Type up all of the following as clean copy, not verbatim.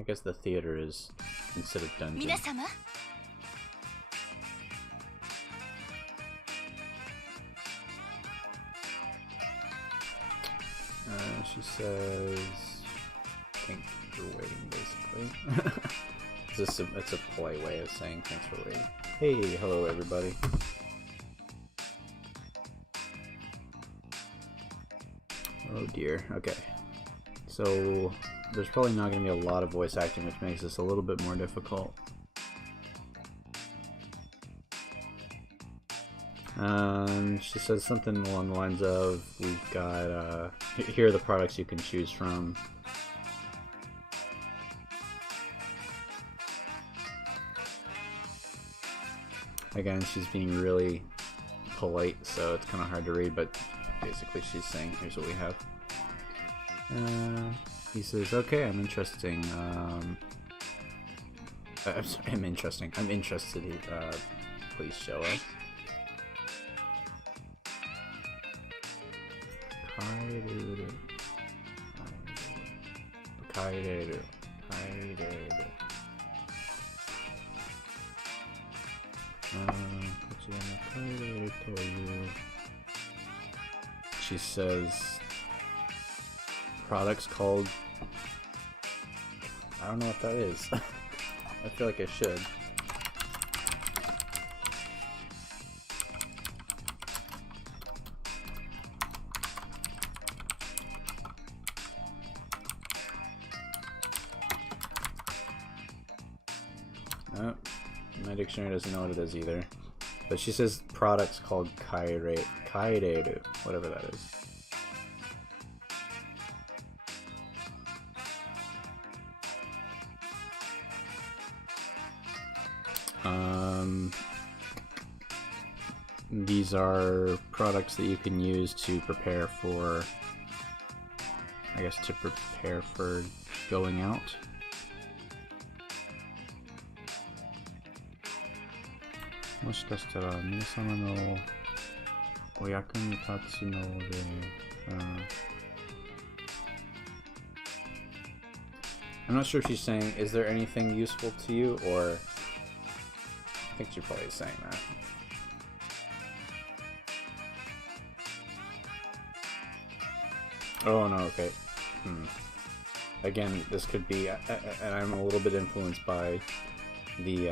I guess the theater is instead of dungeon. She says, "Thanks for waiting," basically. It's a polite way of saying thanks for waiting. Hey, hello everybody. Oh dear, okay. So, there's probably not going to be a lot of voice acting, which makes this a little bit more difficult. She says something along the lines of, we've got, here are the products you can choose from. Again, she's being really polite, so it's kind of hard to read, but basically she's saying, here's what we have. He says, okay, I'm interested, I'm interested, please show us. She says products called, I don't know what that is. I feel like I should. Oh, my dictionary doesn't know what it is either. But she says products called kaireru, whatever that is. These are products that you can use to prepare for, I guess, to prepare for going out. I'm not sure if she's saying, is there anything useful to you, or I think she's probably saying that. Oh no, okay. Again, this could be, and I'm a little bit influenced by the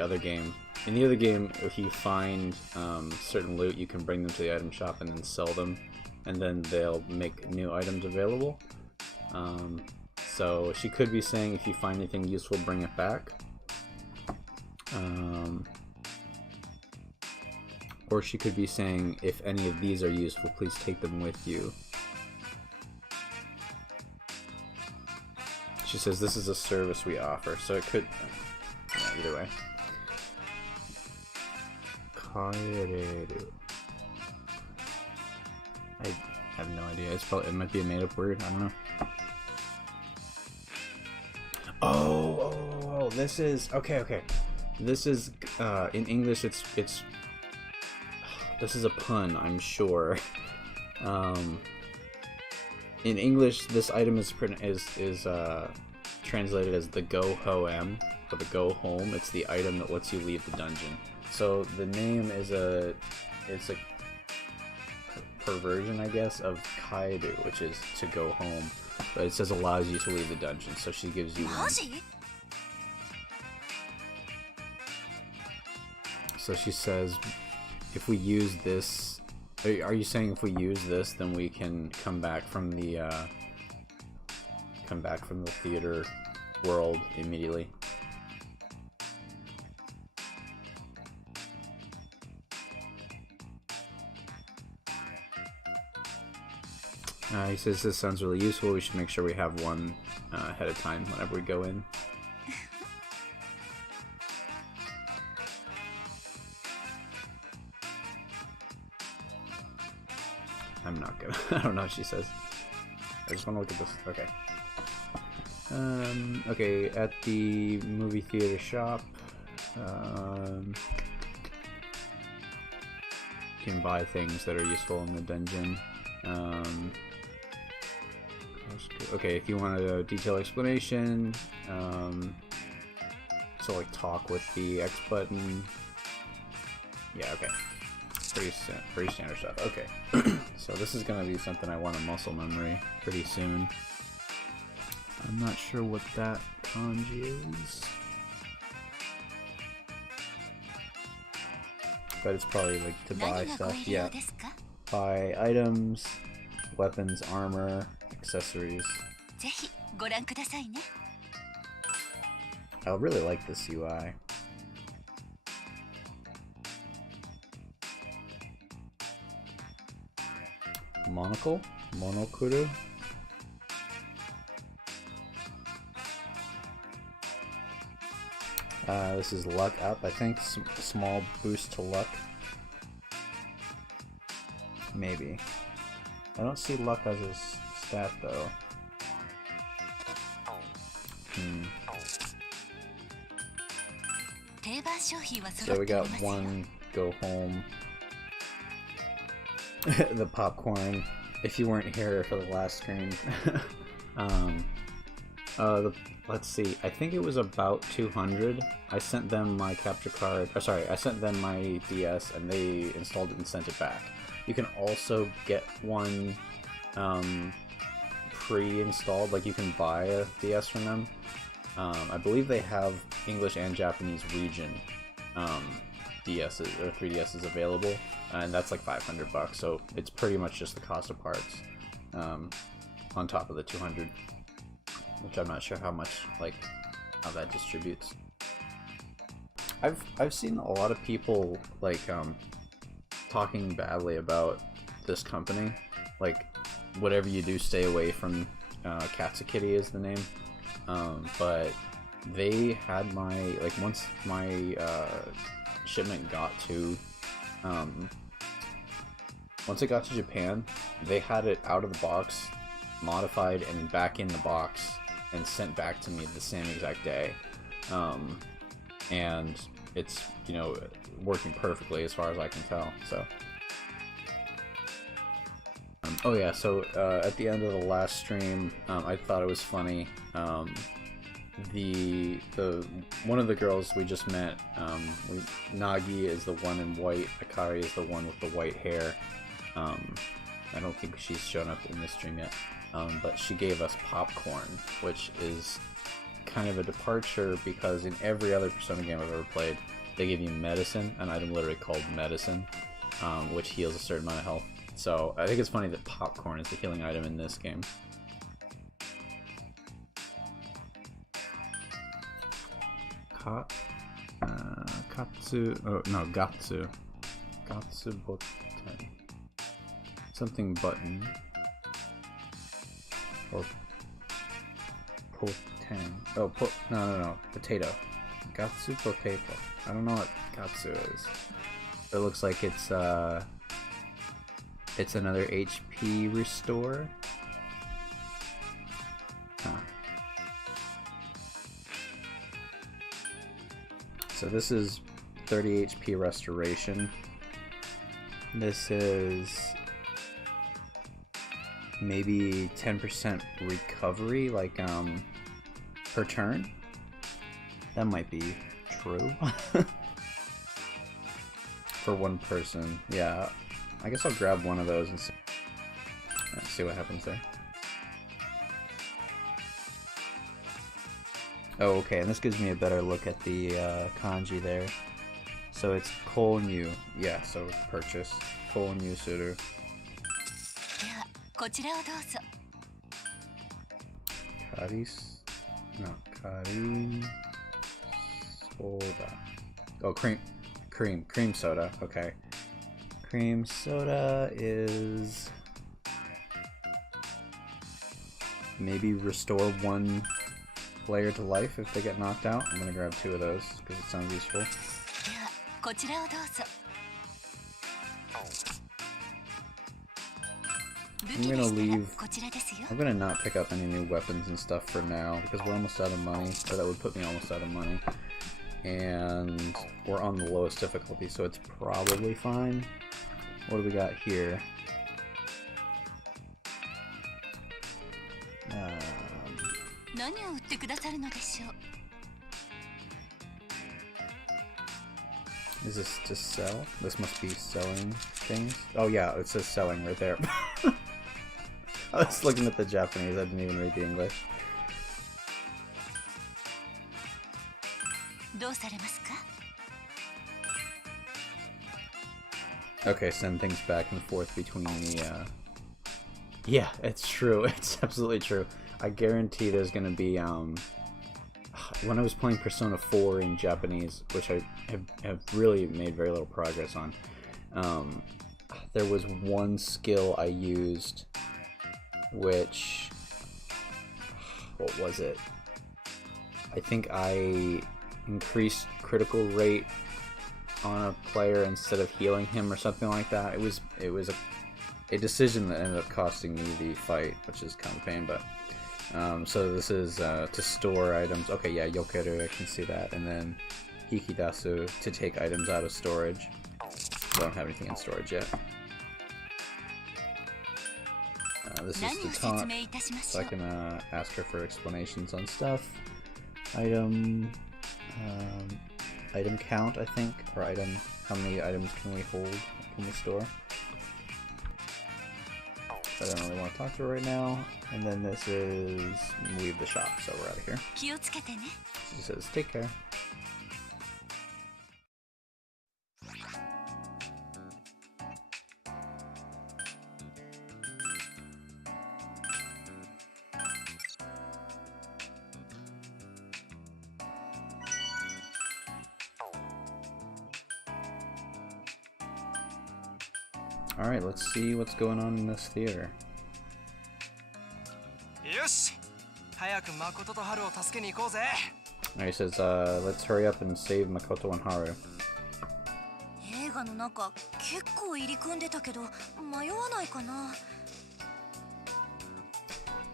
other game. In the other game, if you find certain loot, you can bring them to the item shop and then sell them, and then they'll make new items available. So she could be saying, if you find anything useful, bring it back. Or she could be saying, if any of these are useful, please take them with you. She says this is a service we offer, so it could, yeah, either way. I have no idea. It's probably, it might be a made-up word. I don't know. Oh, this is okay. This is in English. It's this is a pun, I'm sure. In English, this item is translated as the go home, or the go home. It's the item that lets you leave the dungeon. So the name is it's a perversion, I guess, of kairu, which is to go home, but it says allows you to leave the dungeon. So she gives you one. So she says, if we use this. Are you saying if we use this, then we can come back from the theater world immediately? He says this sounds really useful. We should make sure we have one ahead of time whenever we go in. I'm not gonna. I don't know what she says. I just want to look at this. Okay. Okay, at the movie theater shop, you can buy things that are useful in the dungeon. Okay, if you want a detailed explanation, so like talk with the X button. Yeah, okay. Pretty standard stuff. Okay, so this is gonna be something I want a muscle memory pretty soon. I'm not sure what that kanji is, but it's probably like to buy stuff. Yeah, buy items, weapons, armor, accessories. I really like this UI. Monocle? Monokuru? This is luck up, I think. Small boost to luck. Maybe. I don't see luck as a stat though. So we got one go home. The popcorn. If you weren't here for the last screen. Let's see. I think it was about 200. I sent them my capture card. Or sorry, I sent them my DS and they installed it and sent it back. You can also get one pre-installed. Like you can buy a DS from them. I believe they have English and Japanese region DS's or 3DS's available, and that's like 500 bucks. So it's pretty much just the cost of parts on top of the 200, which I'm not sure how that distributes. I've seen a lot of people like talking badly about this company. Like, whatever you do, stay away from Kamo City is the name. But they had once my shipment got to once it got to Japan, they had it out of the box, modified, and back in the box and sent back to me the same exact day. And it's, you know, working perfectly as far as I can tell. So oh yeah, so at the end of the last stream, I thought it was funny. The one of the girls we just met, Nagi is the one in white, Akari is the one with the white hair. I don't think she's shown up in this stream yet, but she gave us popcorn, which is kind of a departure because in every other Persona game I've ever played, they give you medicine, an item literally called medicine, which heals a certain amount of health. So I think it's funny that popcorn is the healing item in this game. Katsu, oh no, Gatsu. Gatsu button. Something button. Or poten. Oh, no. Potato. Gatsu potato. I don't know what Gatsu is. It looks like it's another HP restore. Huh. So this is 30 HP restoration. This is maybe 10% recovery, like per turn. That might be true. For one person. Yeah, I guess I'll grab one of those and see what happens there. Oh, okay, and this gives me a better look at the kanji there. So it's Konyu. Yeah, so purchase. Konyu suru. Karis? No, Karin soda. Oh, cream soda. Okay. Cream soda is maybe restore one player to life if they get knocked out. I'm gonna grab 2 of those because it sounds useful. I'm gonna not pick up any new weapons and stuff for now because we're almost out of money, or that would put me almost out of money. And we're on the lowest difficulty, so it's probably fine. What do we got here? Is this to sell? This must be selling things. Oh yeah, it says selling right there. I was looking at the Japanese, I didn't even read the English. Okay, send things back and forth between the, Yeah, it's true. It's absolutely true. I guarantee there's gonna be, when I was playing Persona 4 in Japanese, which I have really made very little progress on, there was one skill I used, which, what was it? I think I increased critical rate on a player instead of healing him or something like that. It was a decision that ended up costing me the fight, which is kind of a pain, but so this is to store items. Okay, yeah, Yokeru, I can see that, and then Hikidasu to take items out of storage. I don't have anything in storage yet. This is to talk, so I can ask her for explanations on stuff. Item count, I think, or how many items can we hold, can we store? I don't really want to talk to her right now. And then this is leave the shop, so we're out of here. She says, take care. Alright, let's see what's going on in this theater. Alright, he says, let's hurry up and save Makoto and Haru.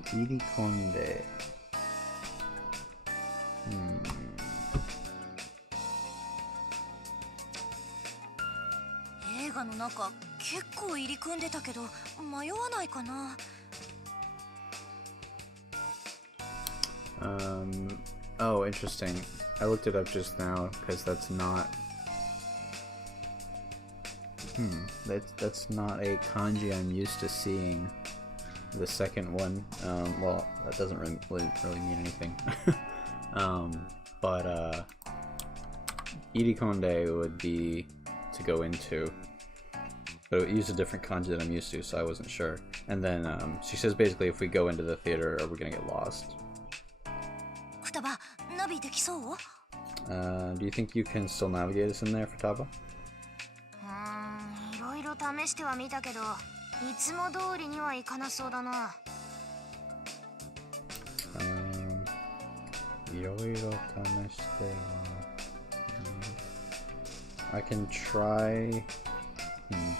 Irikonde. Oh, interesting. I looked it up just now because that's not. That's not a kanji I'm used to seeing. The second one, well, that doesn't really mean anything. But Irikonde would be to go into, but it used a different kanji that I'm used to, so I wasn't sure. And then she says basically if we go into the theater, are we gonna get lost? Do you think you can still navigate us in there, Futaba? I can try. I'm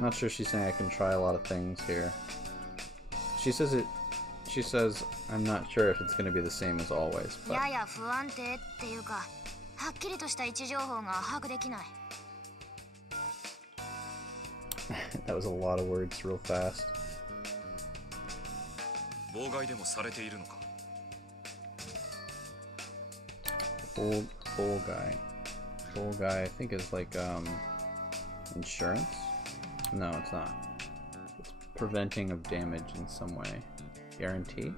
not sure she's saying I can try a lot of things here. She says I'm not sure if it's going to be the same as always. But... that was a lot of words real fast. Bull guy. Bull guy, I think is like insurance? No, it's not. It's preventing of damage in some way. Guarantee?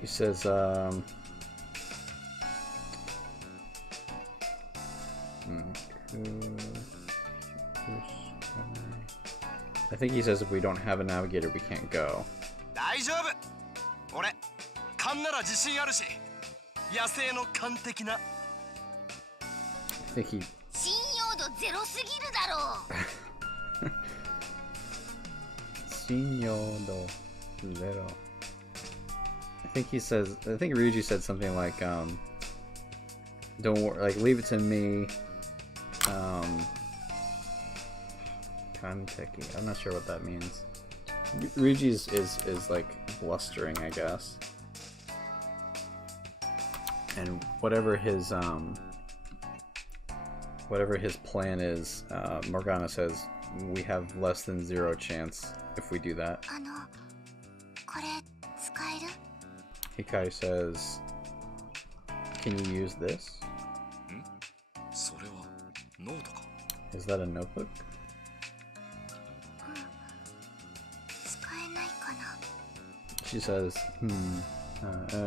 He says, I think he says if we don't have a navigator, we can't go. I think he... Zero. I think he says, I think Ryuji said something like, don't worry, like, leave it to me. Kanteki. I'm not sure what that means. Ryuji's is like blustering, I guess. And whatever his plan is, Morgana says we have less than 0 chance if we do that. Hikari says, can you use this? Is that a notebook? She says,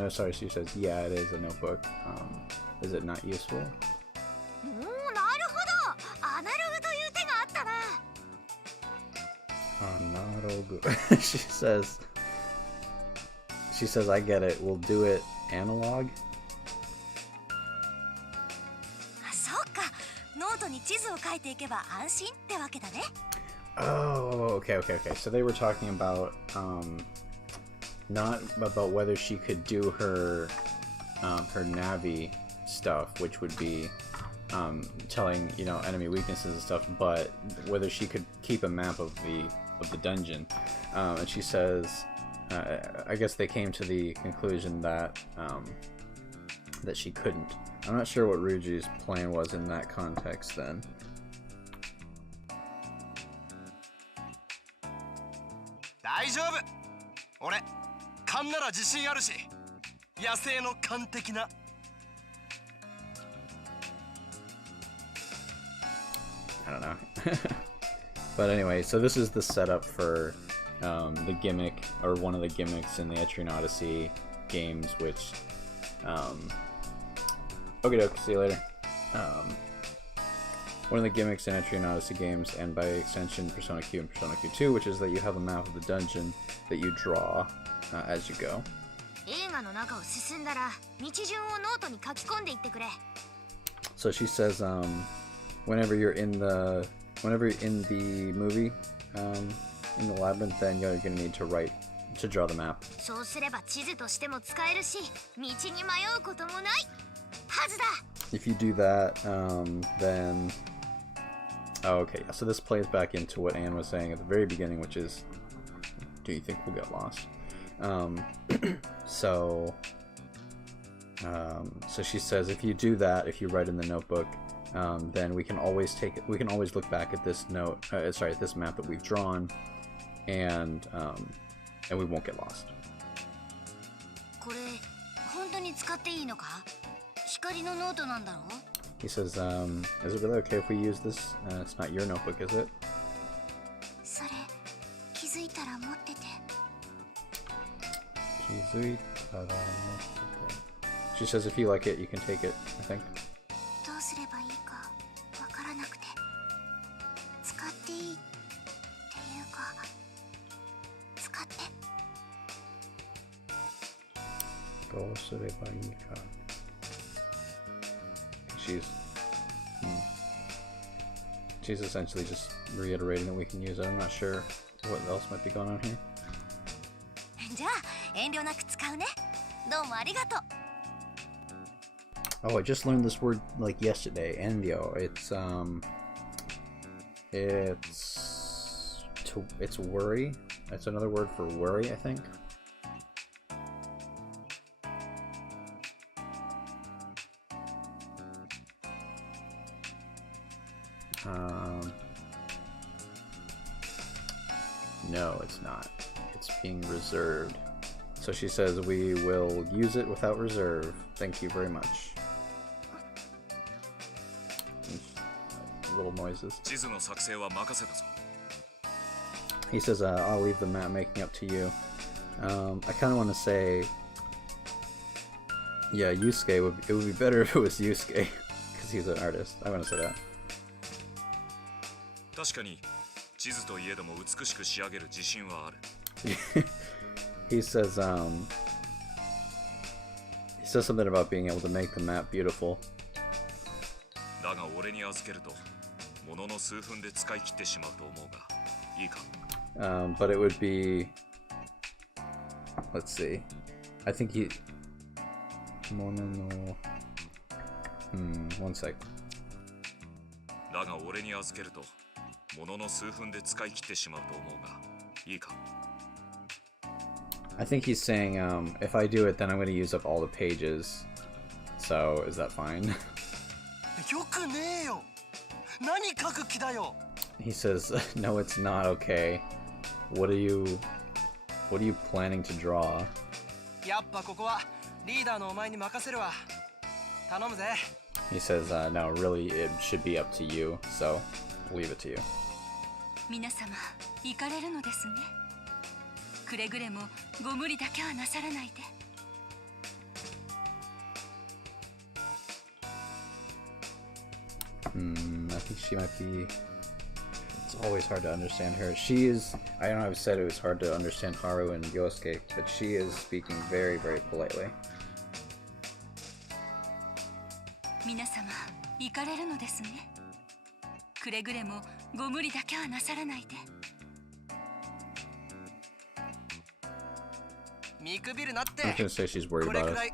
sorry, she says, yeah, it is a notebook. Is it not useful? She says, I get it. We'll do it analog. Oh, okay. So they were talking about, not about whether she could do her Navi stuff, which would be telling, you know, enemy weaknesses and stuff, but whether she could keep a map of the dungeon. And she says, I guess they came to the conclusion that that she couldn't. I'm not sure what Ryuji's plan was in that context then. I don't know. But anyway, so this is the setup for the gimmick, or one of the gimmicks in the Etrian Odyssey games, which okay, doke, see you later. One of the gimmicks in Etrian Odyssey games, and by extension Persona Q and Persona Q2, which is that you have a map of the dungeon that you draw as you go. So she says, whenever you're in the movie, in the labyrinth, then you're gonna need to draw the map. If you do that, then okay, so this plays back into what Anne was saying at the very beginning, which is, do you think we'll get lost? So she says, if you do that, if you write in the notebook, then we can always look back at this this map that we've drawn, and we won't get lost. He says, is it really okay if we use this? It's not your notebook, is it? She says, if you like it, you can take it, I think. She's essentially just reiterating that we can use it. I'm not sure what else might be going on here. Oh, I just learned this word like yesterday, endio. It's worry. That's another word for worry, I think. No, it's not. It's being reserved. So she says, we will use it without reserve. Thank you very much. Little noises. He says, I'll leave the map making up to you. I kind of want to say, yeah, Yusuke, it would be better if it was Yusuke, because he's an artist. I want to say that. He says something about being able to make the map beautiful. But it would be, let's see, I think he one sec. I think he's saying, if I do it, then I'm going to use up all the pages. So, is that fine? He says, no, it's not okay. What are you planning to draw? He says, no, really, it should be up to you, so I'll leave it to you. I think she might be... It's always hard to understand her. She is... I know I've said it was hard to understand Haru and Yosuke, but she is speaking very, very politely. I'm gonna say she's worried about it.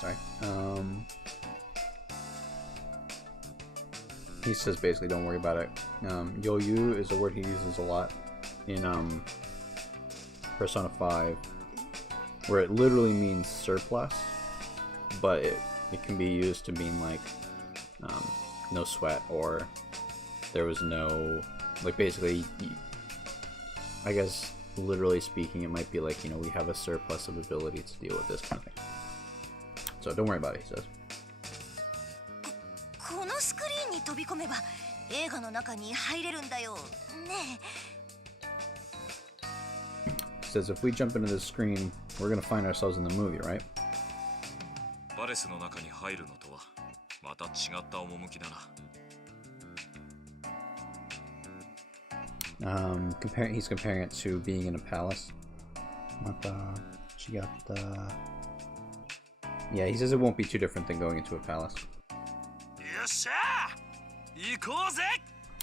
Sorry. He says basically don't worry about it. Yoyu is a word he uses a lot in Persona 5, where it literally means surplus, but it can be used to mean like no sweat, or there was no, like, basically, I guess literally speaking, it might be like, you know, we have a surplus of ability to deal with this kind of thing. So don't worry about it, he says. He says if we jump into the screen, we're gonna find ourselves in the movie, right? He's comparing it to being in a palace. Yeah, he says it won't be too different than going into a palace.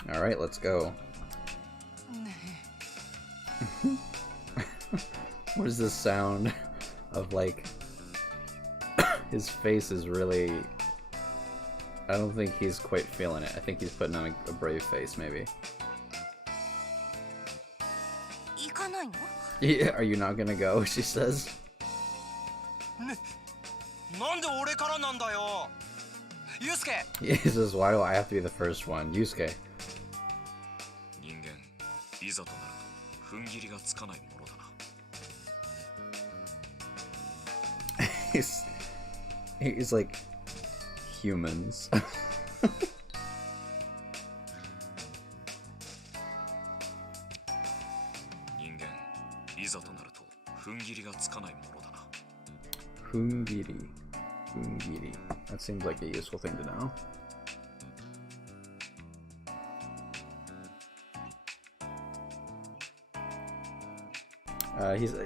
Alright, let's go. What is this sound of, like, his face is really... I don't think he's quite feeling it. I think he's putting on a brave face, maybe. Yeah, are you not gonna go? She says. He says, why do I have to be the first one? Yusuke. He's like, humans. Fungiri. That seems like a useful thing to know.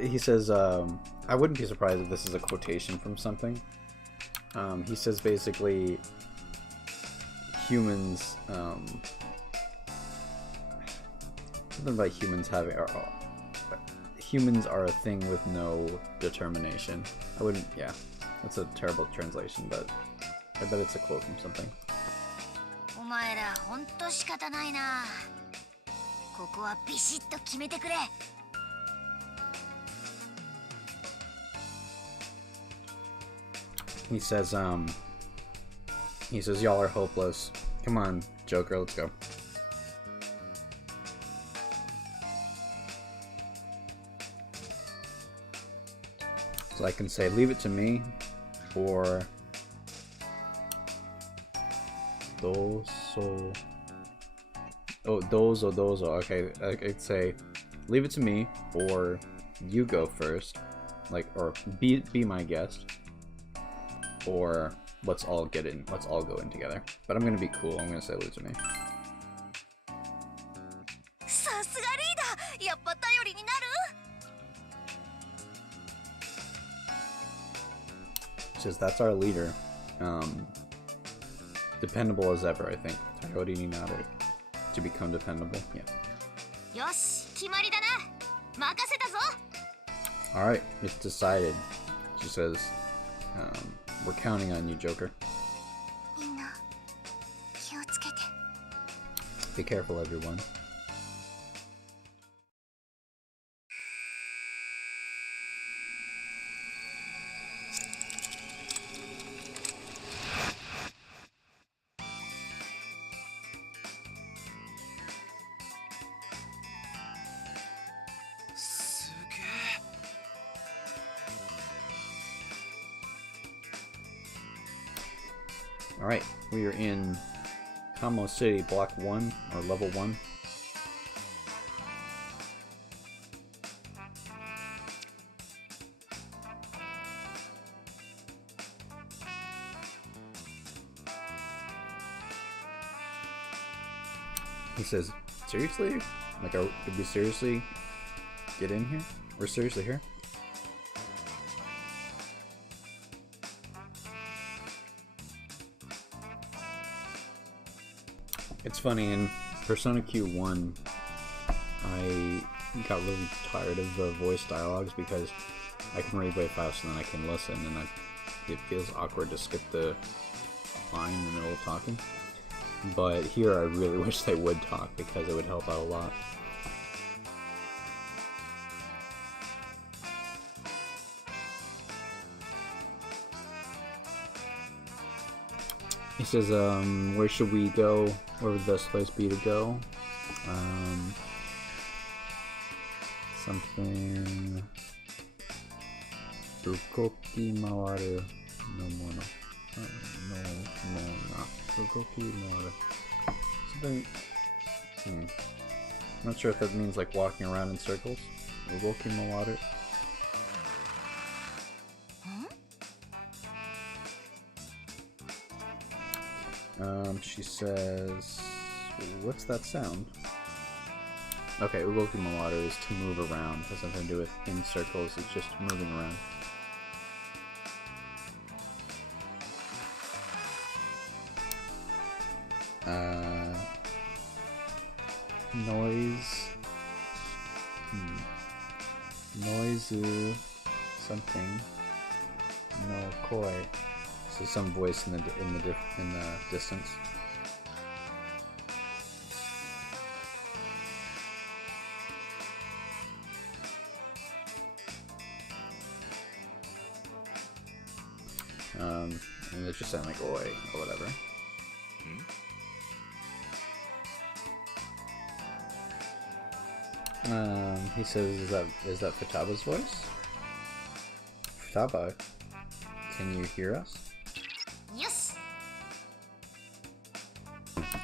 He says, I wouldn't be surprised if this is a quotation from something. He says basically, humans, something about humans having, humans are a thing with no determination. I wouldn't, yeah, that's a terrible translation, but I bet it's a quote from something. He says, y'all are hopeless. Come on, Joker, let's go. So I can say, leave it to me, or dozo. Oh, dozo. Okay, I could say, leave it to me, or you go first, like, or be my guest, or let's all go in together. But I'm gonna be cool. I'm gonna say, leave it to me. Says that's our leader. Dependable as ever, I think. Tayori ni naru. To become dependable. Yeah. Alright, it's decided. She says, We're counting on you, Joker. Be careful, everyone. Alright, we are in Kamo City, Block 1, or Level 1. He says, seriously? Like, did we seriously get in here? We're seriously here? It's funny, in Persona Q1, I got really tired of the voice dialogues because I can read way faster than I can listen, and it feels awkward to skip the line in the middle of talking. But here I really wish they would talk because it would help out a lot. He says, where should we go? Where would the best place be to go? Something... Ukoki mawaru no mono. No mona. Ukoki mawaru. Something... I'm not sure if that means like walking around in circles. Ukoki mawaru. She says, what's that sound? Okay, ugoki mawaru is to move around. It has nothing to do with in circles, it's just moving around. Noise. Noizu something. No koi. So some voice in the distance. And it just sound like oi or whatever. He says, is that Futaba's voice? Futaba, can you hear us? Yes.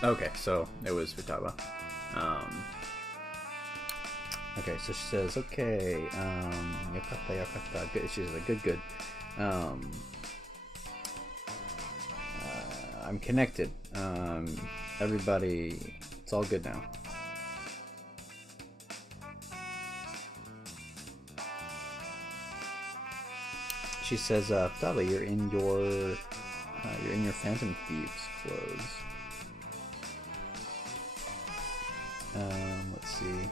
Okay, so it was Futaba. Okay, so she says, okay, yokatta, yokatta, good. She's like, good. I'm connected. Everybody, it's all good now. She says, Futaba, you're in your Phantom Thieves clothes. Let's see.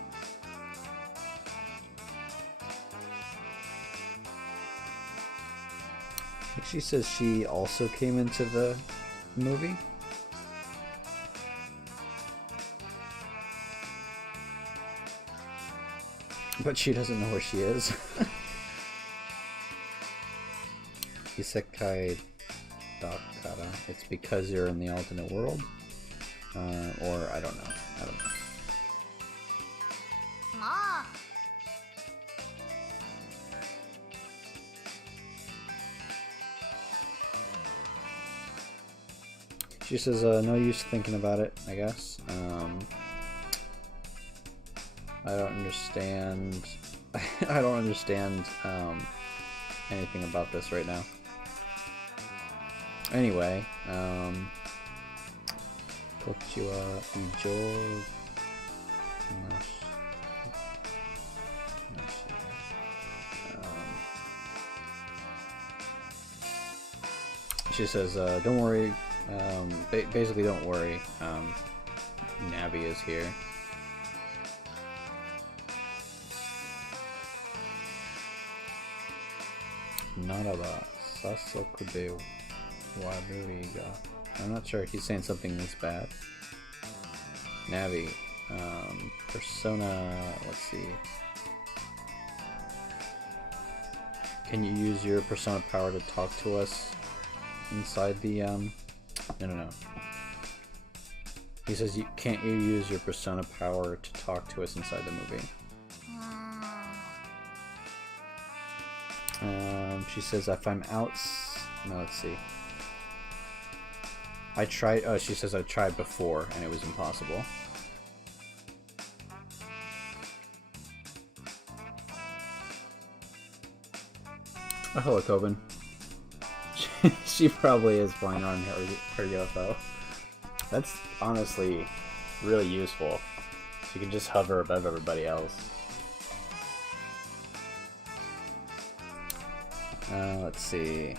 I think she says she also came into the movie. But she doesn't know where she is. Isekai Dakara. It's because you're in the alternate world? Or I don't know. Ma. She says, no use thinking about it, I guess. I don't understand. I don't understand anything about this right now. Anyway, Kochiwa Ijo she says, don't worry, basically don't worry, Navi is here. Not a boss. Sasoku de Waruriga. I'm not sure. He's saying something that's bad. Navi. Persona. Let's see. Can you use your persona power to talk to us inside the no. He says, can't you use your persona power to talk to us inside the movie? She says, if I'm out... No, let's see. I tried... Oh, she says I tried before, and it was impossible. Oh, hello, Coben. She probably is flying around her UFO. That's honestly really useful. She can just hover above everybody else. Let's see.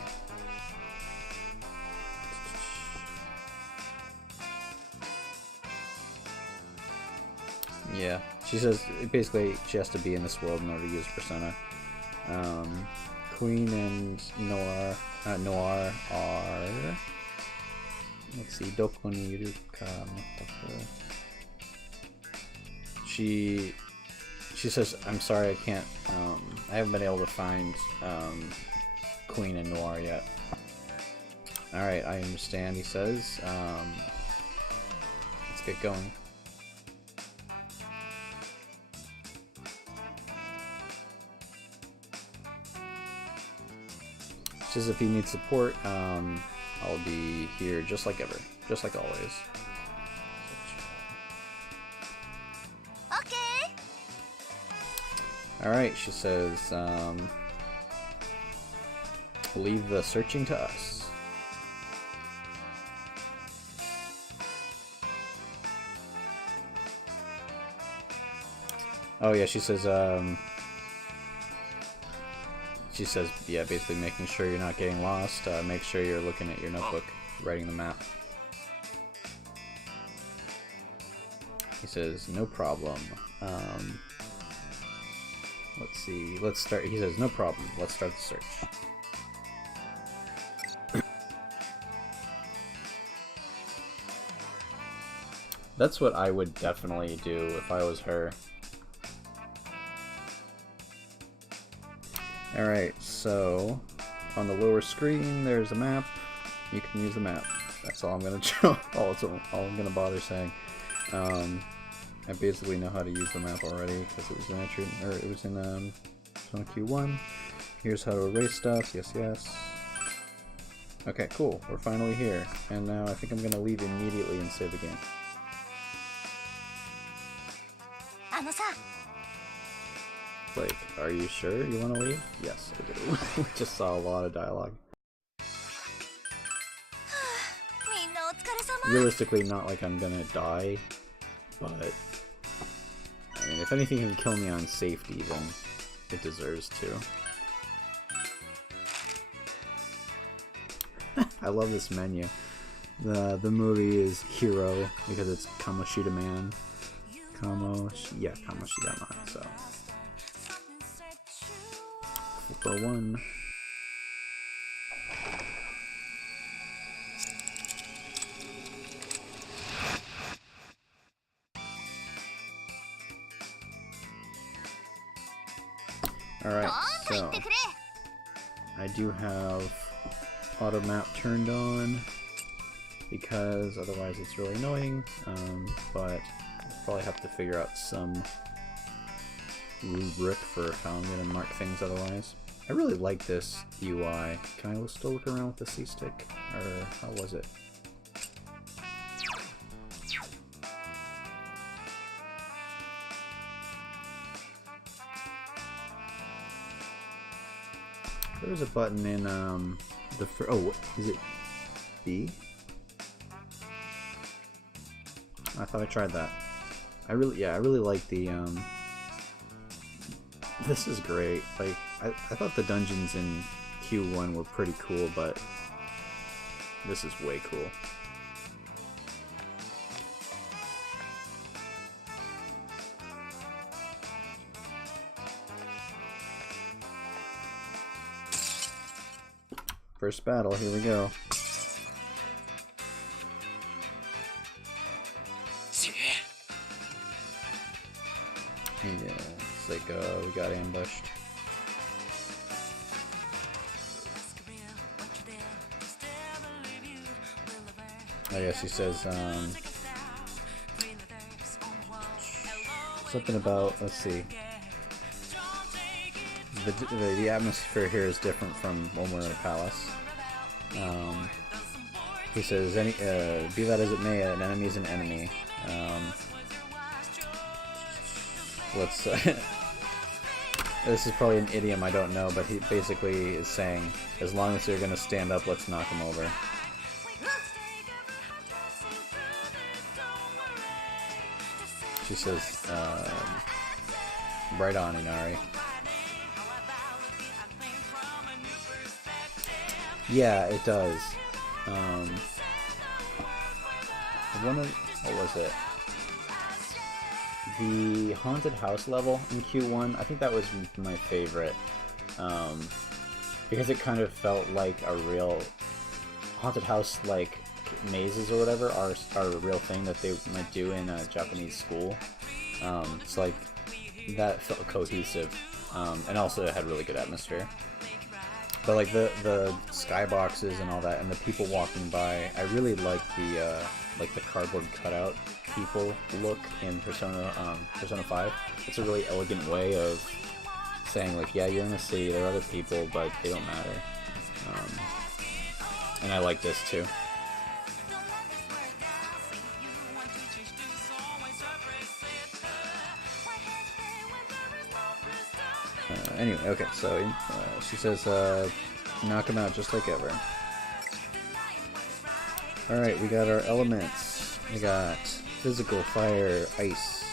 Yeah, she says basically she has to be in this world in order to use Persona. Queen and Noir are... Let's see, Doko ni iru ka mataku. She says, I'm sorry, I can't, I haven't been able to find Queen and Noir yet. Alright, I understand, he says. Let's get going. She says if you need support, I'll be here just like ever, just like always. Okay. Alright, she says, leave the searching to us. Oh yeah, she says, yeah, basically making sure you're not getting lost, make sure you're looking at your notebook, writing the map. He says, no problem. Let's see, let's start, he says, no problem, let's start the search. That's what I would definitely do if I was her. Alright, so on the lower screen there's a map. You can use the map. That's all I'm gonna show. all I'm gonna bother saying. I basically know how to use the map already because it was in entry, or it was in Persona Q1. Here's how to erase stuff. Yes, yes. Okay, cool. We're finally here, and now I think I'm gonna leave immediately and save the game. Like, are you sure you want to leave? Yes, I do. We just saw a lot of dialogue. Realistically, not like I'm gonna die, but I mean, if anything can kill me on safety, then it deserves to. I love this menu. The movie is Hero because it's Kamoshida Man. Kamoshida Man. So. 401. Alright, so I do have auto map turned on because otherwise it's really annoying, but I'll probably have to figure out some rubric for how I'm going to mark things otherwise. I really like this UI. Can I still look around with the C-stick? Or how was it? There was a button in oh, is it B? I thought I tried that. I really like the this is great. Like I thought the dungeons in Q1 were pretty cool, but this is way cool. First battle, here we go. Yeah, it's like we got ambushed. I guess he says something about, let's see, the atmosphere here is different from when we're in a palace. He says, be that as it may, an enemy is an enemy. Let's this is probably an idiom I don't know, but he basically is saying, as long as you're gonna stand up, let's knock him over. She says, right on, Inari. Yeah, it does. What was it? The haunted house level in Q1, I think that was my favorite. Because it kind of felt like a real haunted house, like mazes or whatever are a real thing that they might do in a Japanese school. It's like that felt cohesive, and also it had really good atmosphere. But like the skyboxes and all that, and the people walking by, I really like the cardboard cutout people look in Persona 5. It's a really elegant way of saying like, yeah, you're in the city, there are other people, but they don't matter. And I like this too. Anyway, okay, so she says, knock him out just like ever. Alright, we got our elements. We got physical, fire, ice,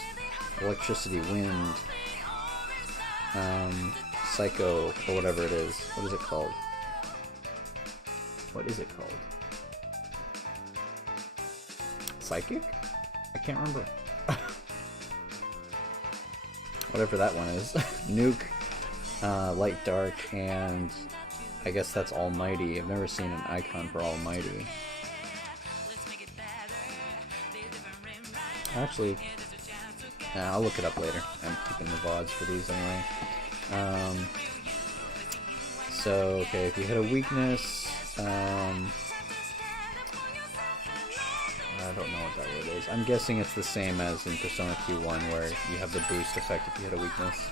electricity, wind, psycho, or whatever it is. What is it called? What is it called? Psychic? I can't remember. Whatever that one is. Nuke. Light, dark, and I guess that's Almighty. I've never seen an icon for Almighty. Actually, I'll look it up later. I'm keeping the VODs for these anyway. So, okay, if you hit a weakness, I don't know what that word is. I'm guessing it's the same as in Persona Q1 where you have the boost effect if you hit a weakness.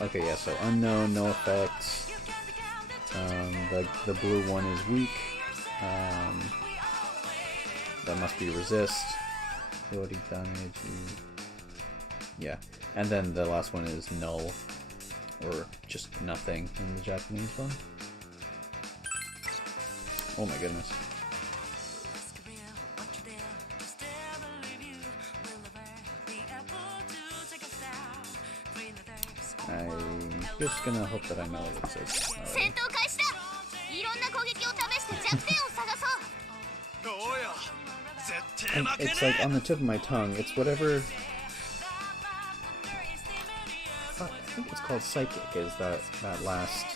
Okay, yeah, so unknown, no effects. The blue one is weak. That must be resist. Ability damage. Yeah, and then the last one is null, or just nothing in the Japanese one. Oh my goodness. I'm just gonna hope that I know what it says. It's like on the tip of my tongue. It's whatever. I think it's called Psychic. Is that last?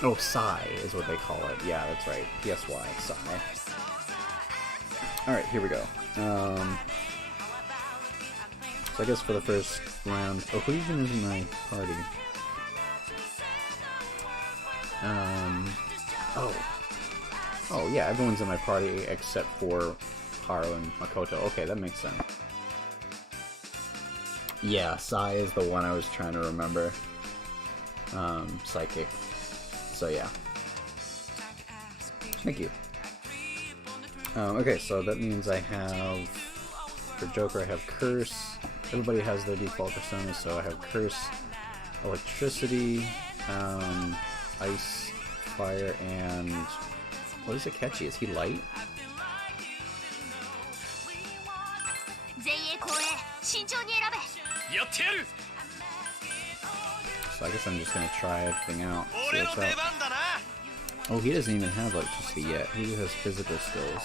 Oh, Psy is what they call it. Yeah, that's right. PSY, Psy. Alright, here we go. So I guess for the first round... Oh, who even is in my party? Oh, yeah, everyone's in my party except for Haru and Makoto. Okay, that makes sense. Yeah, Psy is the one I was trying to remember. Psychic. So yeah. Thank you. Okay, so that means I have, for Joker I have Curse. Everybody has their default personas, so I have Curse, Electricity, Ice, Fire, and what is Akechi? Is he Light? So I guess I'm just gonna try everything out. See what's up. Oh, he doesn't even have electricity yet. He just has physical skills.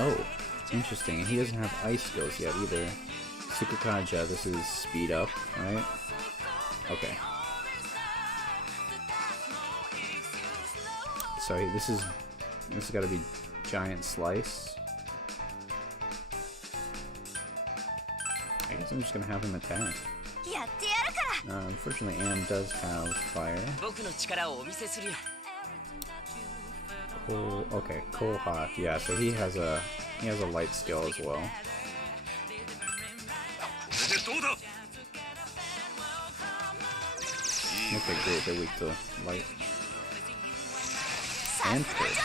Oh, interesting. He doesn't have ice skills yet either. Sukukaja, this is speed up, right? Okay. So this has got to be giant slice. I guess I'm just gonna have him attack. Unfortunately, Anne does have fire. Cool. Okay, cool hot. Yeah, so he has a light skill as well. Okay, great. They're weak to light. And crit.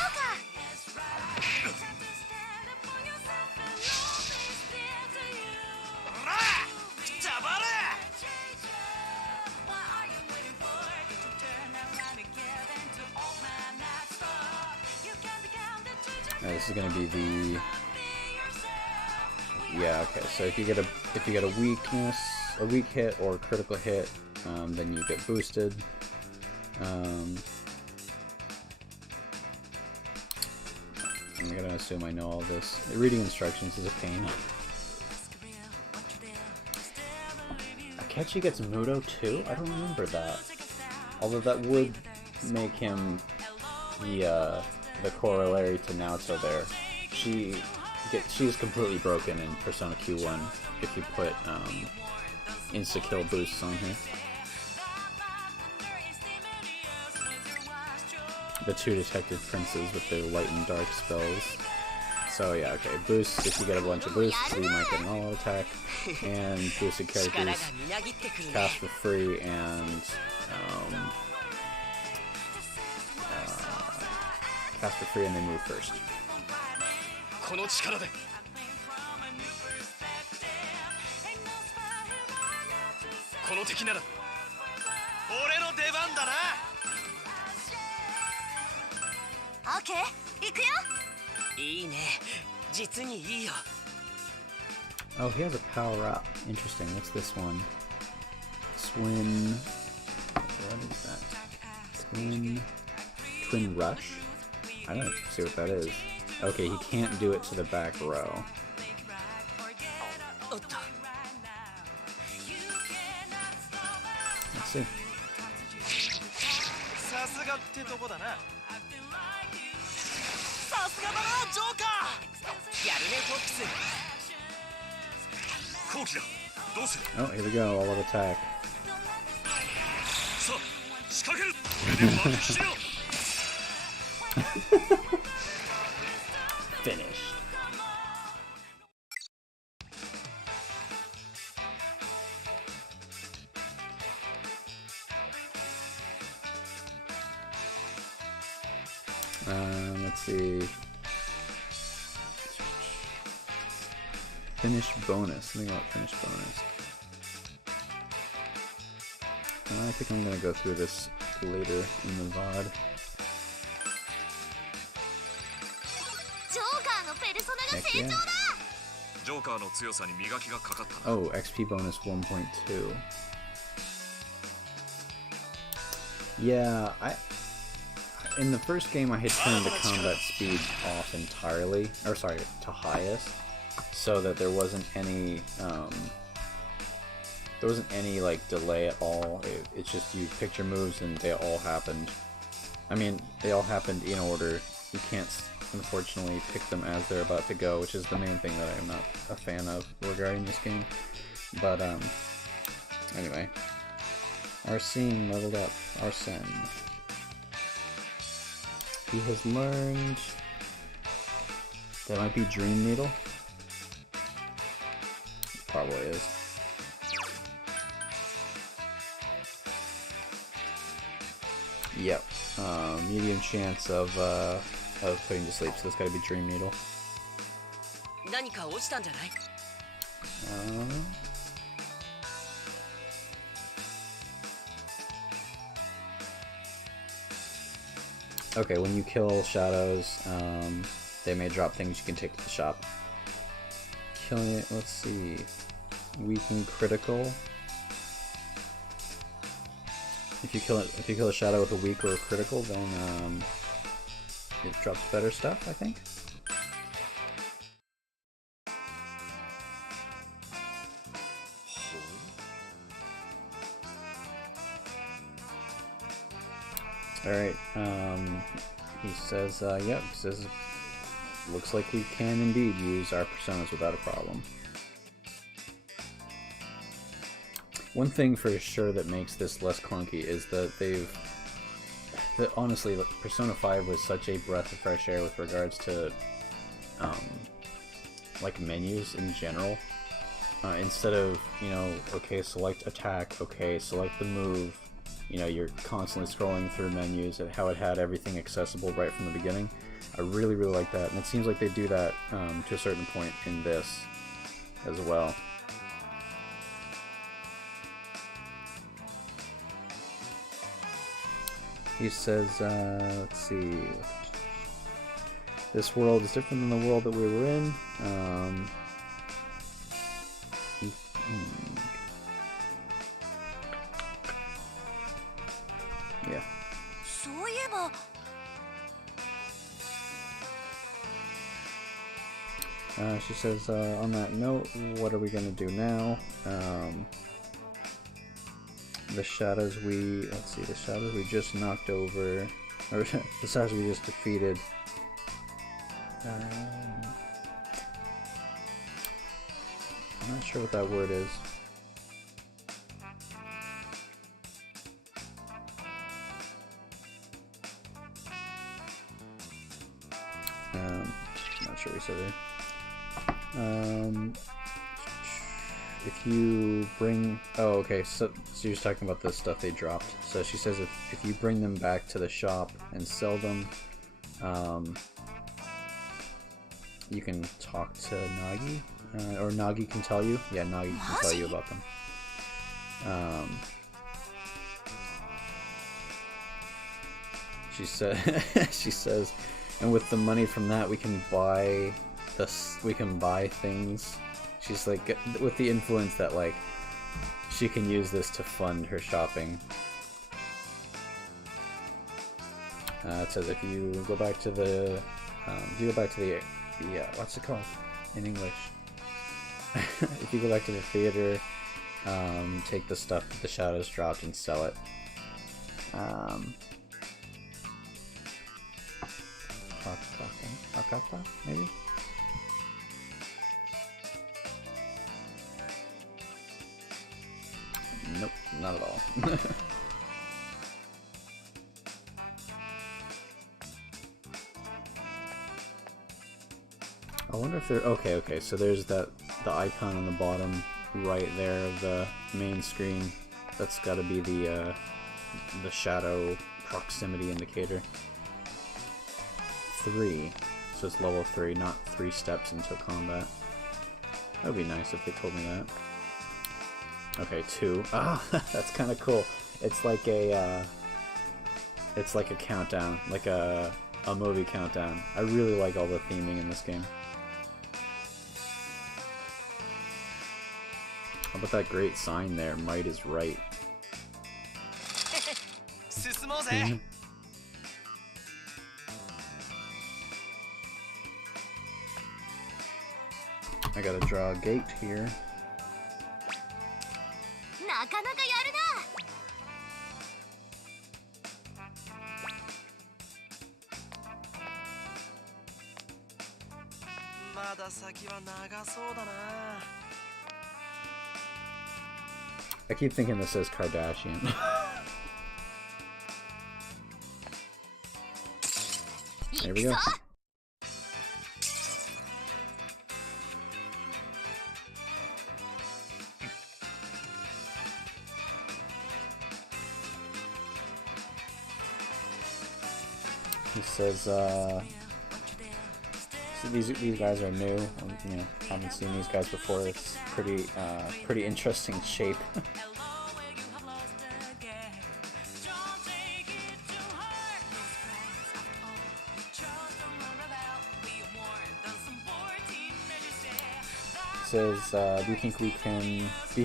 This is gonna be the okay. So if you get a weakness, a weak hit or a critical hit, then you get boosted. I'm gonna assume I know all this. Reading instructions is a pain. Akechi gets Mudo too? I don't remember that. Although that would make him the corollary to Naoto there. She's completely broken in Persona Q1 if you put insta-kill boosts on her. The two detective princes with their light and dark spells. So yeah, okay, boosts, if you get a bunch of boosts, so you might get an all-out attack, and boosted characters cast for free and cast for free and they move first. Oh, he has a power up. Interesting. What's this one? What is that? Twin Rush? I don't see what that is. Okay, he can't do it to the back row. Let's see. Oh, here we go, all of attack. Finished. Let's see. Finish bonus. Something about finish bonus. I think I'm gonna go through this later in the VOD. Heck yeah. Oh, XP bonus 1.2. Yeah, in the first game I had turned the combat speed off entirely, or sorry, to highest, so that there wasn't any like delay at all. It's just you picked your moves and they all happened. I mean, they all happened in order. You can't unfortunately pick them as they're about to go, which is the main thing that I'm not a fan of regarding this game. But anyway, Arsene leveled up. Arsene. He has learned. That might be Dream Needle. It probably is. Yep. Medium chance of putting to sleep, so it's gotta be Dream Needle. Okay, when you kill shadows, they may drop things you can take to the shop. Killing it, let's see. Weaken critical. If if you kill a shadow with a weak or a critical, then it drops better stuff, I think. Alright, he says, yeah, he says, looks like we can indeed use our personas without a problem. One thing for sure that makes this less clunky is that honestly, Persona 5 was such a breath of fresh air with regards to, like, menus in general. Instead of, you know, okay, select attack, okay, select the move, you know, you're constantly scrolling through menus and how it had everything accessible right from the beginning. I really, really like that, and it seems like they do that to a certain point in this as well. He says, let's see, this world is different than the world that we were in. Yeah. She says, on that note, what are we gonna do now? The shadows the shadows we just knocked over, or the shadows we just defeated. I'm not sure what that word is. Not sure what he said there. If you bring... Oh, okay, so you're just talking about the stuff they dropped. So she says if you bring them back to the shop and sell them, you can talk to Nagi, or Nagi can tell you. Yeah, Nagi can tell you about them. She says, and with the money from that, we can buy things. She's like, with the influence that, like, she can use this to fund her shopping. It says if you go back to the, what's it called in English? If you go back to the theater, take the stuff that the shadows dropped and sell it. Akata, maybe? Nope, not at all. I wonder if okay, so there's the icon on the bottom right there of the main screen. That's got to be the shadow proximity indicator. 3, so it's level 3, not 3 steps into combat. That would be nice if they told me that. Okay, 2. Ah, that's kind of cool. It's like a countdown, like a movie countdown. I really like all the theming in this game. How about that great sign there? Might is right. I gotta draw a gate here. I keep thinking this says Kardashian. There we go. He says, so these guys are new. You know, haven't seen these guys before. It's pretty interesting shape. Says, do you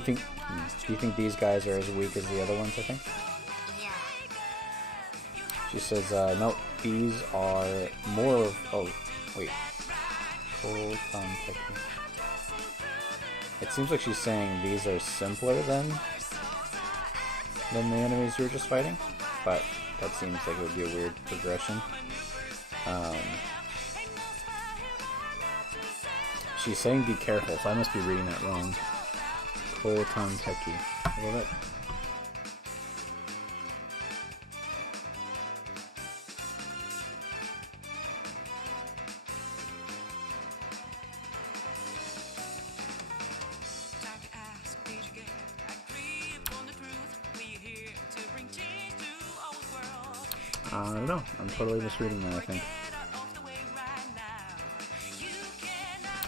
think these guys are as weak as the other ones? I think. She says, no, these are more of... Oh, wait. Full contact. It seems like she's saying these are simpler than the enemies you were just fighting, but that seems like it would be a weird progression. She's saying be careful, so I must be reading that wrong. Kotan Teki. I love it. I don't know. I'm totally misreading that, I think.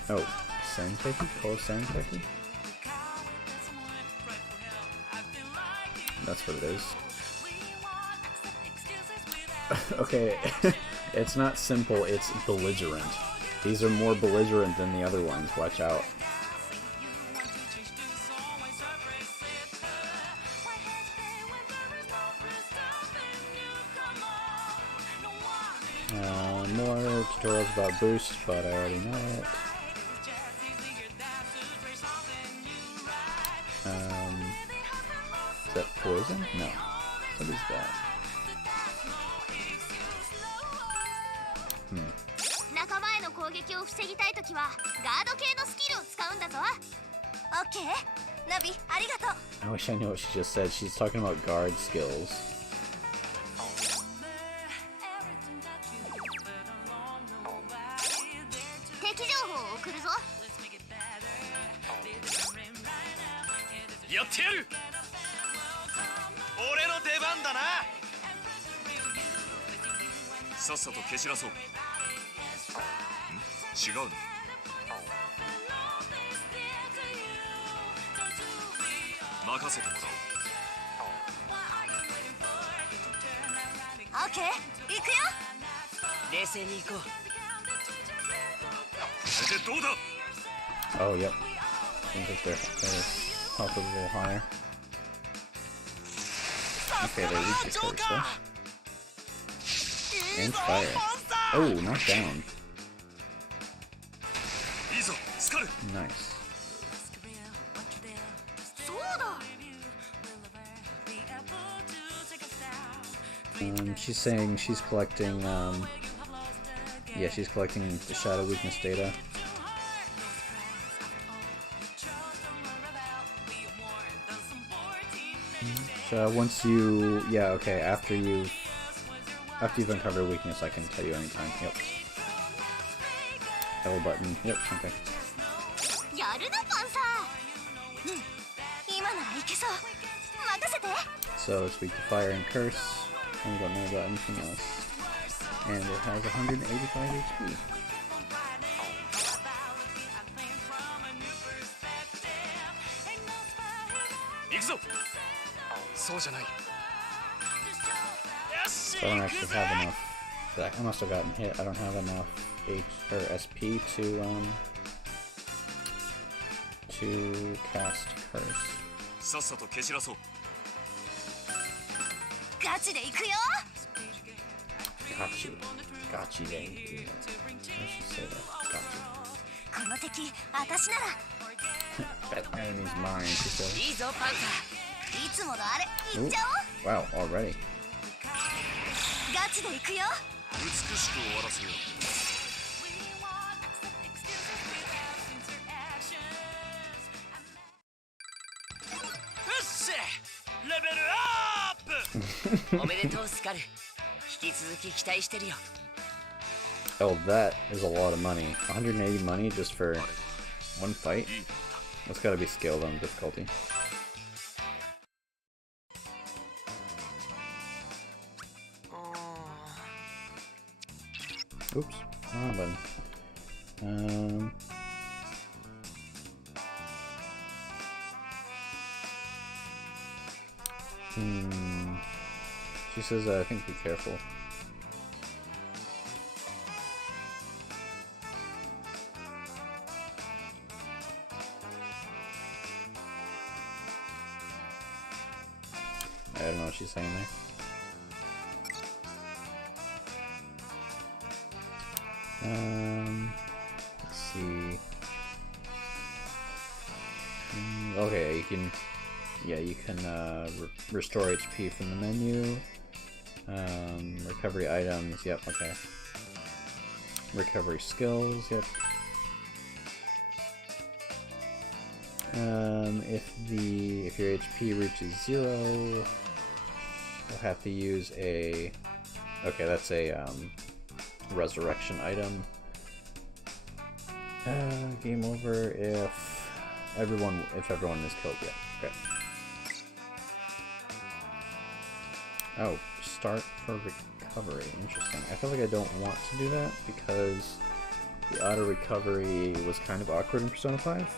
Oh, Santeki? Ko Santeki? That's what it is. Okay, it's not simple, it's belligerent. These are more belligerent than the other ones, watch out. More tutorials about boost, but I already know it. Is that poison? No. What is that? I wish I knew what she just said. She's talking about guard skills. Oh, yep. Seems like their health is a little higher. Okay, they reach the curse though. And fire. Oh, knocked down. Nice. She's saying she's collecting, yeah, she's collecting the shadow weakness data. So once you, yeah, okay, after you've uncovered a weakness, I can tell you anytime. Yep. L button. Yep. Okay. So it's weak to fire and curse. I don't know about anything else. And it has 185 HP. So I don't actually have enough. I must have gotten hit. I don't have enough SP to cast curse. Gachi. Gachi de. I should say that. Gachi. That enemy's mine, she says. Ooh, wow, already. Oh, that is a lot of money. 180 money just for one fight? That's gotta be scaled on difficulty. Oops, wrong button. She says, I think be careful. I don't know what she's saying there. Let's see. Okay, you can. Yeah, you can restore HP from the menu. Recovery items. Yep. Okay. Recovery skills. Yep. If your HP reaches 0, you'll have to use a. Okay, that's a resurrection item. Game over if everyone is killed. Yeah. Okay. Oh, start for recovery. Interesting. I feel like I don't want to do that because the auto recovery was kind of awkward in Persona 5,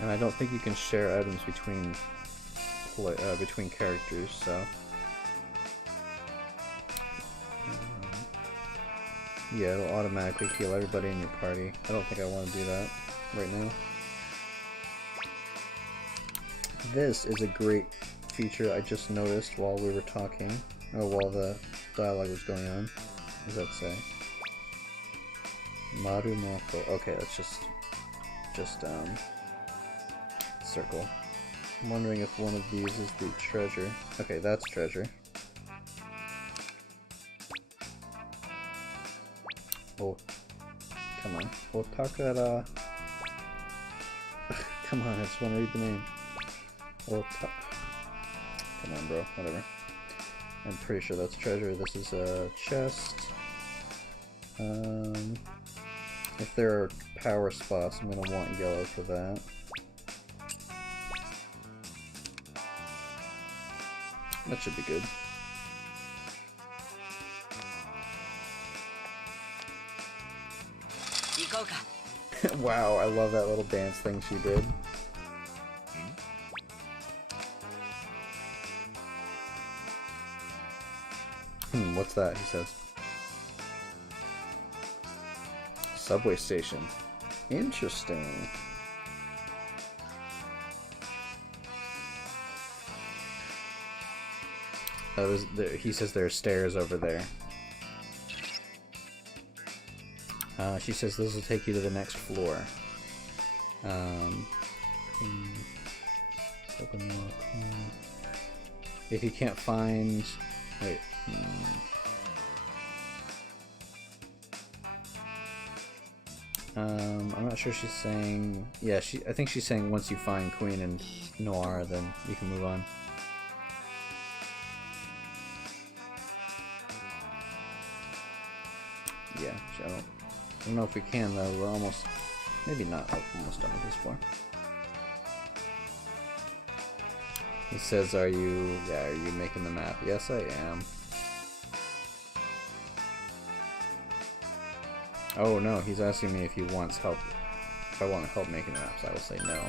and I don't think you can share items between characters. So. Yeah, it'll automatically heal everybody in your party. I don't think I want to do that right now. This is a great feature I just noticed while we were talking, or while the dialogue was going on. What does that say? Marumoko. Okay, that's just circle. I'm wondering if one of these is the treasure. Okay, that's treasure. Oh, come on. We'll talk that, come on, I just want to read the name. Come on, bro. Whatever. I'm pretty sure that's treasure. This is a chest. If there are power spots, I'm gonna want yellow for that. That should be good. Wow, I love that little dance thing she did. What's that? He says. Subway station. Interesting. He says there are stairs over there. She says this will take you to the next floor. If you can't find... Wait. I'm not sure she's saying... Yeah, I think she's saying once you find Queen and Noir, then you can move on. Yeah, I don't know if we can though. We're almost, maybe not. Almost done with this floor. He says, "Are you making the map?" Yes, I am. Oh no, he's asking me if he wants help. If I want help making the map, so I will say no.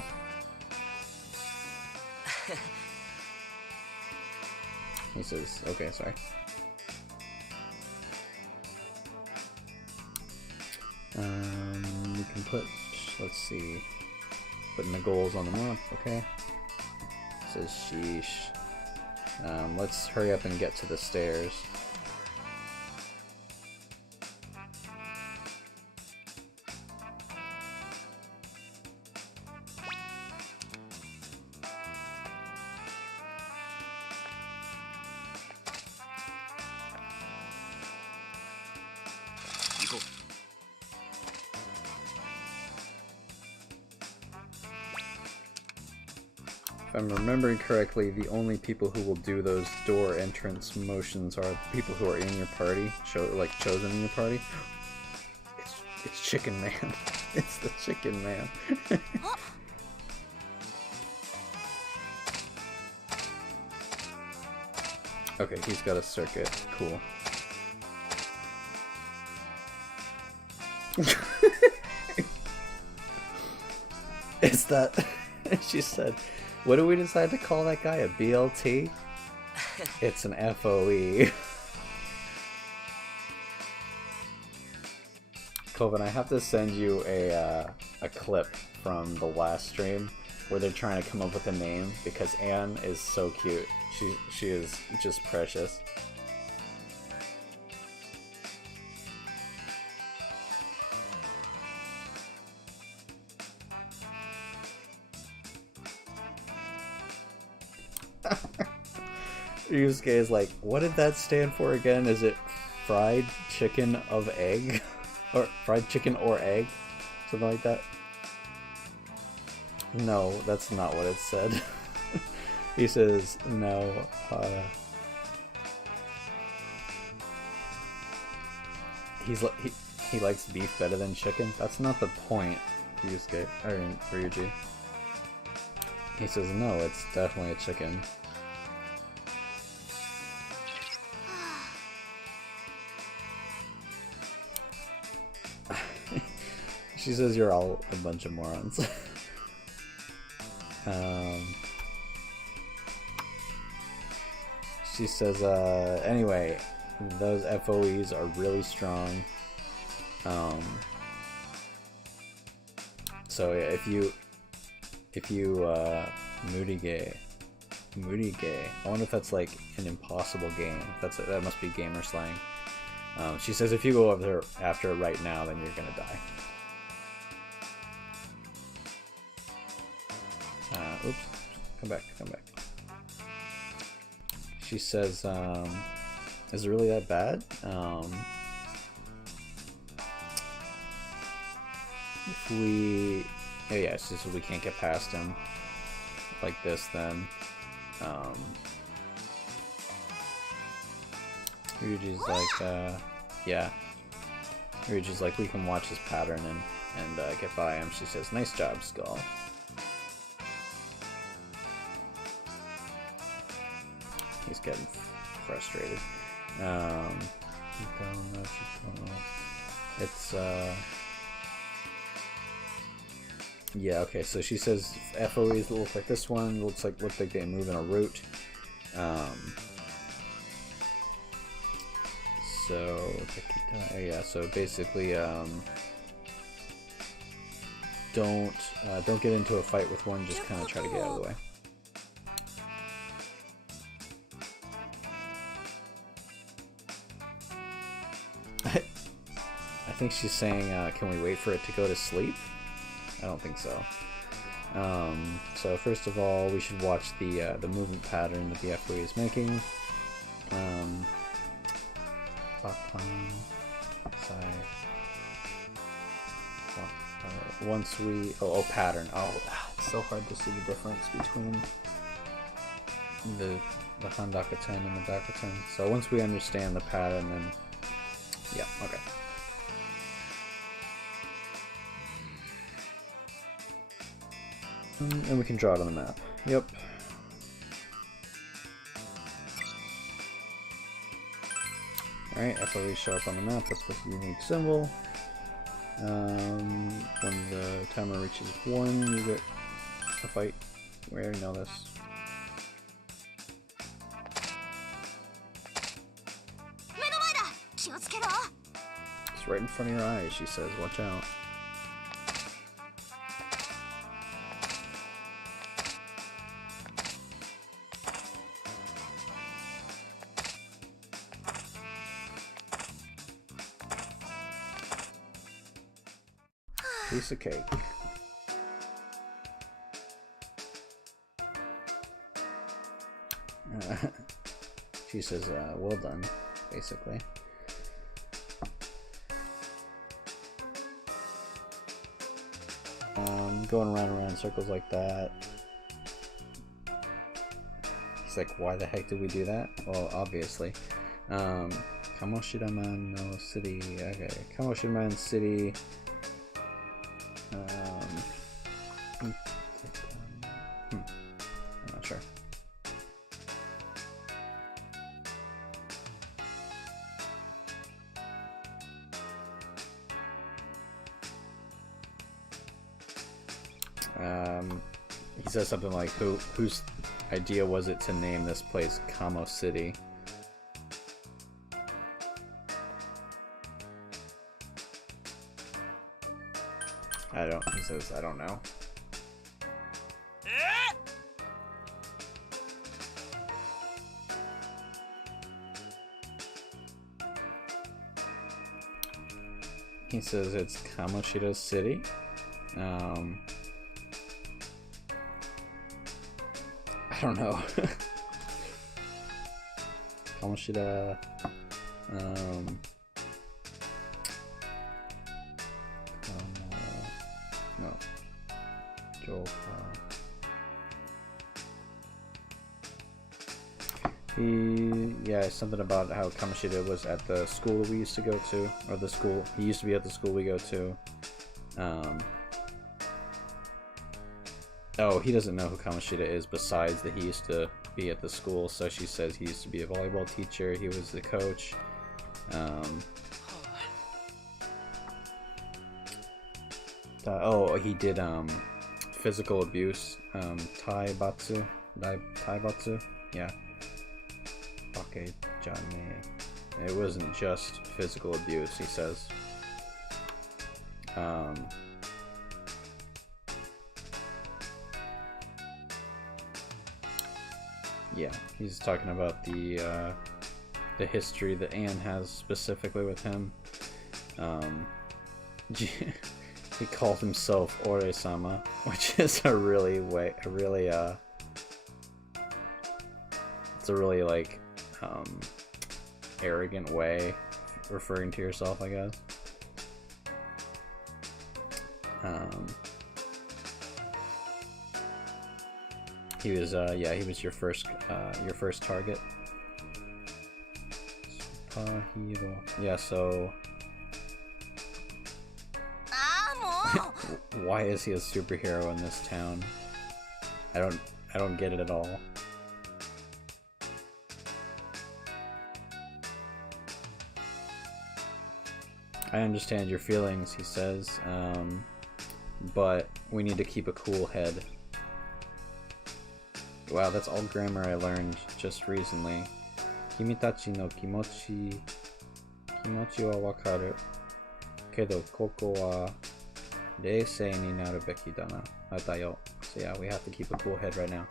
He says, "Okay, sorry." We can put, let's see, putting the goals on the map, okay. It says sheesh. Let's hurry up and get to the stairs. If I'm remembering correctly, the only people who will do those door entrance motions are the people who are in your party, chosen in your party. It's Chicken Man. It's the Chicken Man. Okay, he's got a circuit. Cool. Is that... She said... What do we decide to call that guy? A BLT? It's an FOE. Colvin, I have to send you a clip from the last stream where they're trying to come up with a name because Anne is so cute. She is just precious. Ryusuke is like, what did that stand for again? Is it fried chicken of egg? Or fried chicken or egg? Something like that? No, that's not what it said. He says, no, he likes beef better than chicken. That's not the point, Ryusuke. I mean, Ryuji. He says, no, it's definitely a chicken. She says you're all a bunch of morons. She says, anyway, those FOEs are really strong. So yeah, if you moody gay, I wonder if that's like an impossible game. That must be gamer slang. She says if you go over after it right now, then you're gonna die. Oops, come back. She says, is it really that bad? If we... Oh yeah, she says we can't get past him like this, then... Ryuji's like, yeah. Ryuji's like, we can watch his pattern and get by him. She says, nice job, Skull. He's getting frustrated. It's yeah, okay, so she says FOEs look like this one, look like they move in a route. So yeah, so basically don't get into a fight with one, just kind of try to get out of the way. I think she's saying, can we wait for it to go to sleep? I don't think so. So first of all, we should watch the movement pattern that the FOE is making. Once we... Oh, pattern. Oh, it's so hard to see the difference between the Handaka-ten and the Daka-ten. So once we understand the pattern, then... Yeah, okay. And we can draw it on the map. Yep. Alright, FOE show up on the map. That's the unique symbol. When the timer reaches 1, you get a fight. We already know this. It's right in front of your eyes, she says. Watch out. Piece of cake. She says, well done, basically. Going around in circles like that. He's like, why the heck did we do that? Well, obviously. Kamo City. Okay, Kamo City. I'm not sure. He says something like, whose idea was it to name this place Kamo City? He says, I don't know. He says it's Kamoshida City. I don't know. Kamoshida. No. Joker. Yeah, something about how Kamoshida was at the school we used to go to, or the school, he used to be at the school we go to. Oh, he doesn't know who Kamoshida is besides that he used to be at the school, so she says he used to be a volleyball teacher, he was the coach. Oh, he did physical abuse, taibatsu, yeah. Okay, Johnny. It wasn't just physical abuse, he says. Yeah, he's talking about the history that Anne has specifically with him. He called himself Ore-sama, which is it's a really like arrogant way of referring to yourself, I guess. He was he was your first target. Superhero. Yeah, so why is he a superhero in this town? I don't get it at all. I understand your feelings, he says, but we need to keep a cool head. Wow, that's all grammar I learned just recently. Kimitachi no kimochi wa wakaru. Kedo koko wa reisei ni naru beki dana. Atayo. So yeah, we have to keep a cool head right now.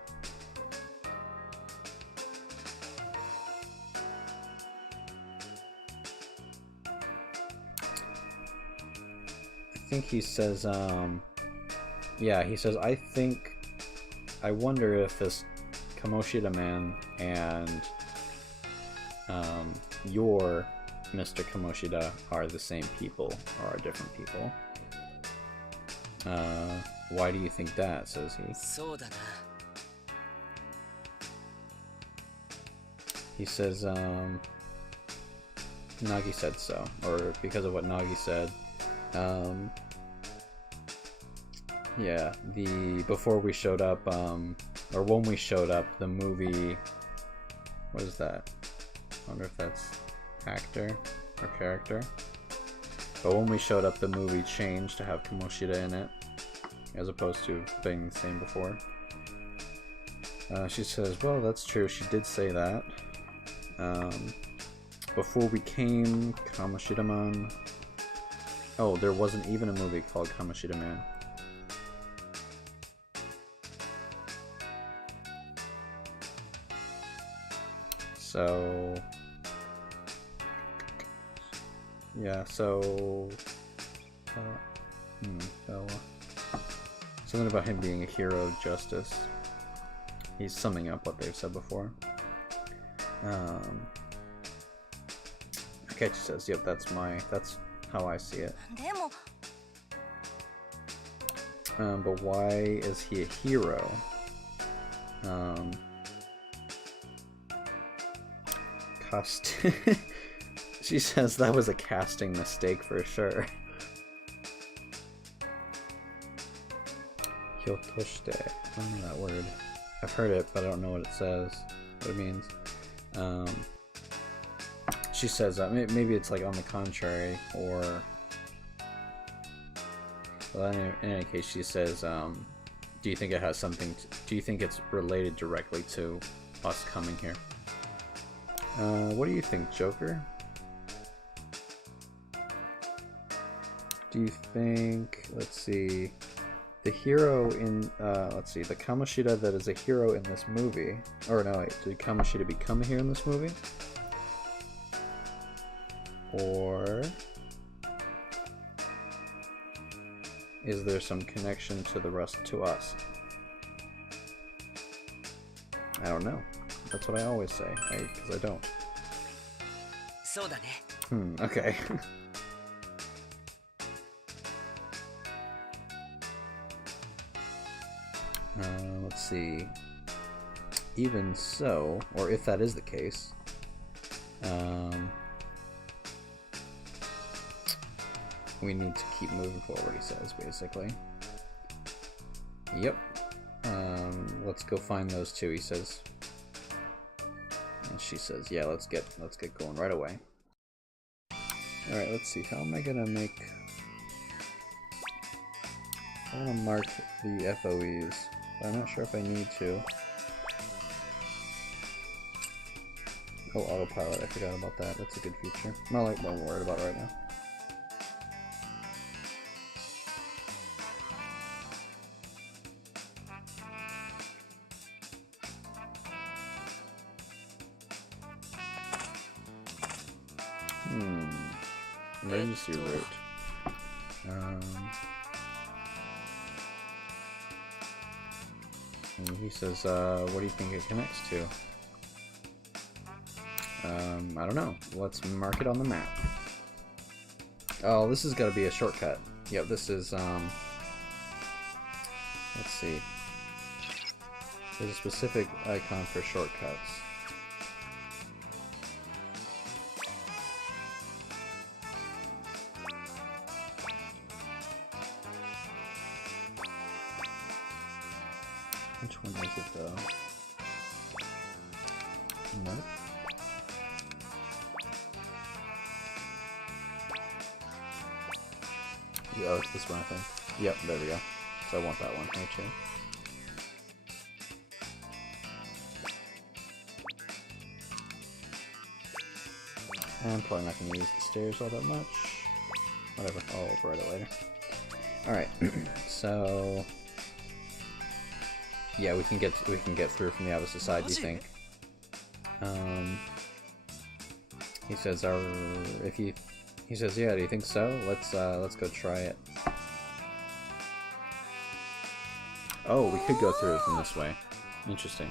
I think he says, yeah, he says, I wonder if this Kamoshida man and your Mr. Kamoshida are the same people or are different people. Why do you think that, says he. He says, Nagi said so, or because of what Nagi said. Yeah, before we showed up, or when we showed up, the movie, what is that? I wonder if that's actor or character. But when we showed up, the movie changed to have Kamoshida in it, as opposed to being the same before. She says, well, that's true, she did say that. Before we came, Kamoshida-man. Oh, there wasn't even a movie called Kamoshida-man. So, yeah, so, something about him being a hero of justice. He's summing up what they've said before. Akechi says, yep, that's how I see it. But why is he a hero? She says that was a casting mistake for sure. Hyotoshite. I don't know that word. I've heard it, but I don't know what it says. What it means. She says maybe it's like on the contrary, or. Well, in any case, she says, "Do you think it has something? Do you think it's related directly to us coming here?" What do you think, Joker? Do you think, let's see, the hero in, let's see, the Kamoshida that is a hero in this movie, or no, wait, did Kamoshida become a hero in this movie? Or is there some connection to the rest, to us? I don't know. That's what I always say, because I don't. Okay. Let's see. Even so, or if that is the case, we need to keep moving forward, he says, basically. Yep. Let's go find those two, he says. And she says, yeah, let's get going right away. Alright, let's see. How am I gonna make... I want to mark the FOEs, but I'm not sure if I need to. Oh, autopilot, I forgot about that. That's a good feature. Not like what I'm worried about right now. Emergency route. And he says, what do you think it connects to? I don't know. Let's mark it on the map. Oh, this has got to be a shortcut. Yep, this is, let's see. There's a specific icon for shortcuts. Which one is it, though? Nope. Oh, it's this one, I think. Yep, there we go. So I want that one here, too. I'm probably not going to use the stairs all that much. Whatever, I'll override it later. Alright, so... yeah, we can get through from the opposite side, do you think? He says, he says, yeah, do you think so? Let's go try it. Oh, we could go through it from this way. Interesting.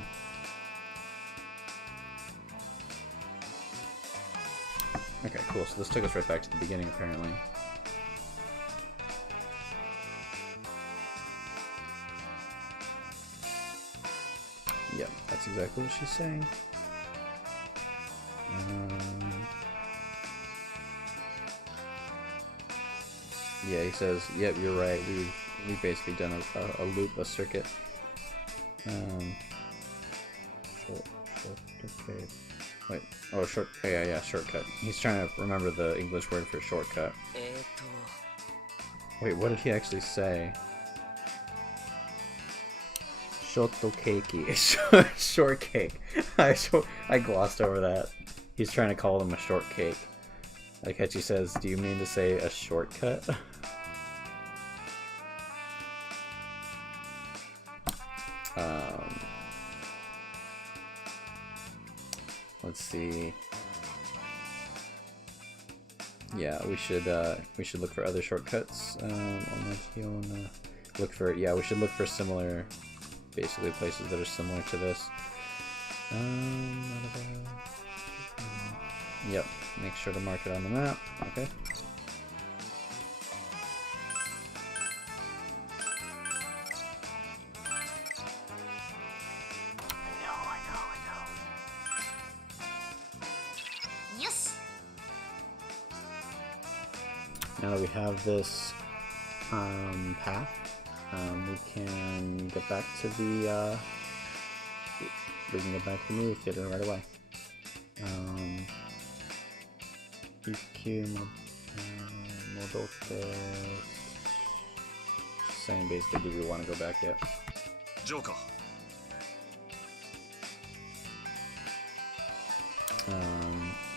Okay, cool. So this took us right back to the beginning, apparently. Yep, that's exactly what she's saying. Yeah, he says, yep, you're right. We've basically done a loop, a circuit. Okay. Wait. Oh, yeah, shortcut. He's trying to remember the English word for shortcut. Wait, what did he actually say? Shortcake. Shortcake. I glossed over that. He's trying to call them a shortcake. Like Hechi says, do you mean to say a shortcut? Let's see. Yeah, we should look for other shortcuts. Look for, yeah, we should look for similar, basically places that are similar to this. Yep, make sure to mark it on the map. Okay. I know. Yes. Now that we have this path, we can get back to the movie theater right away. PQ Modote. Saying basically, do we want to go back yet? Joker.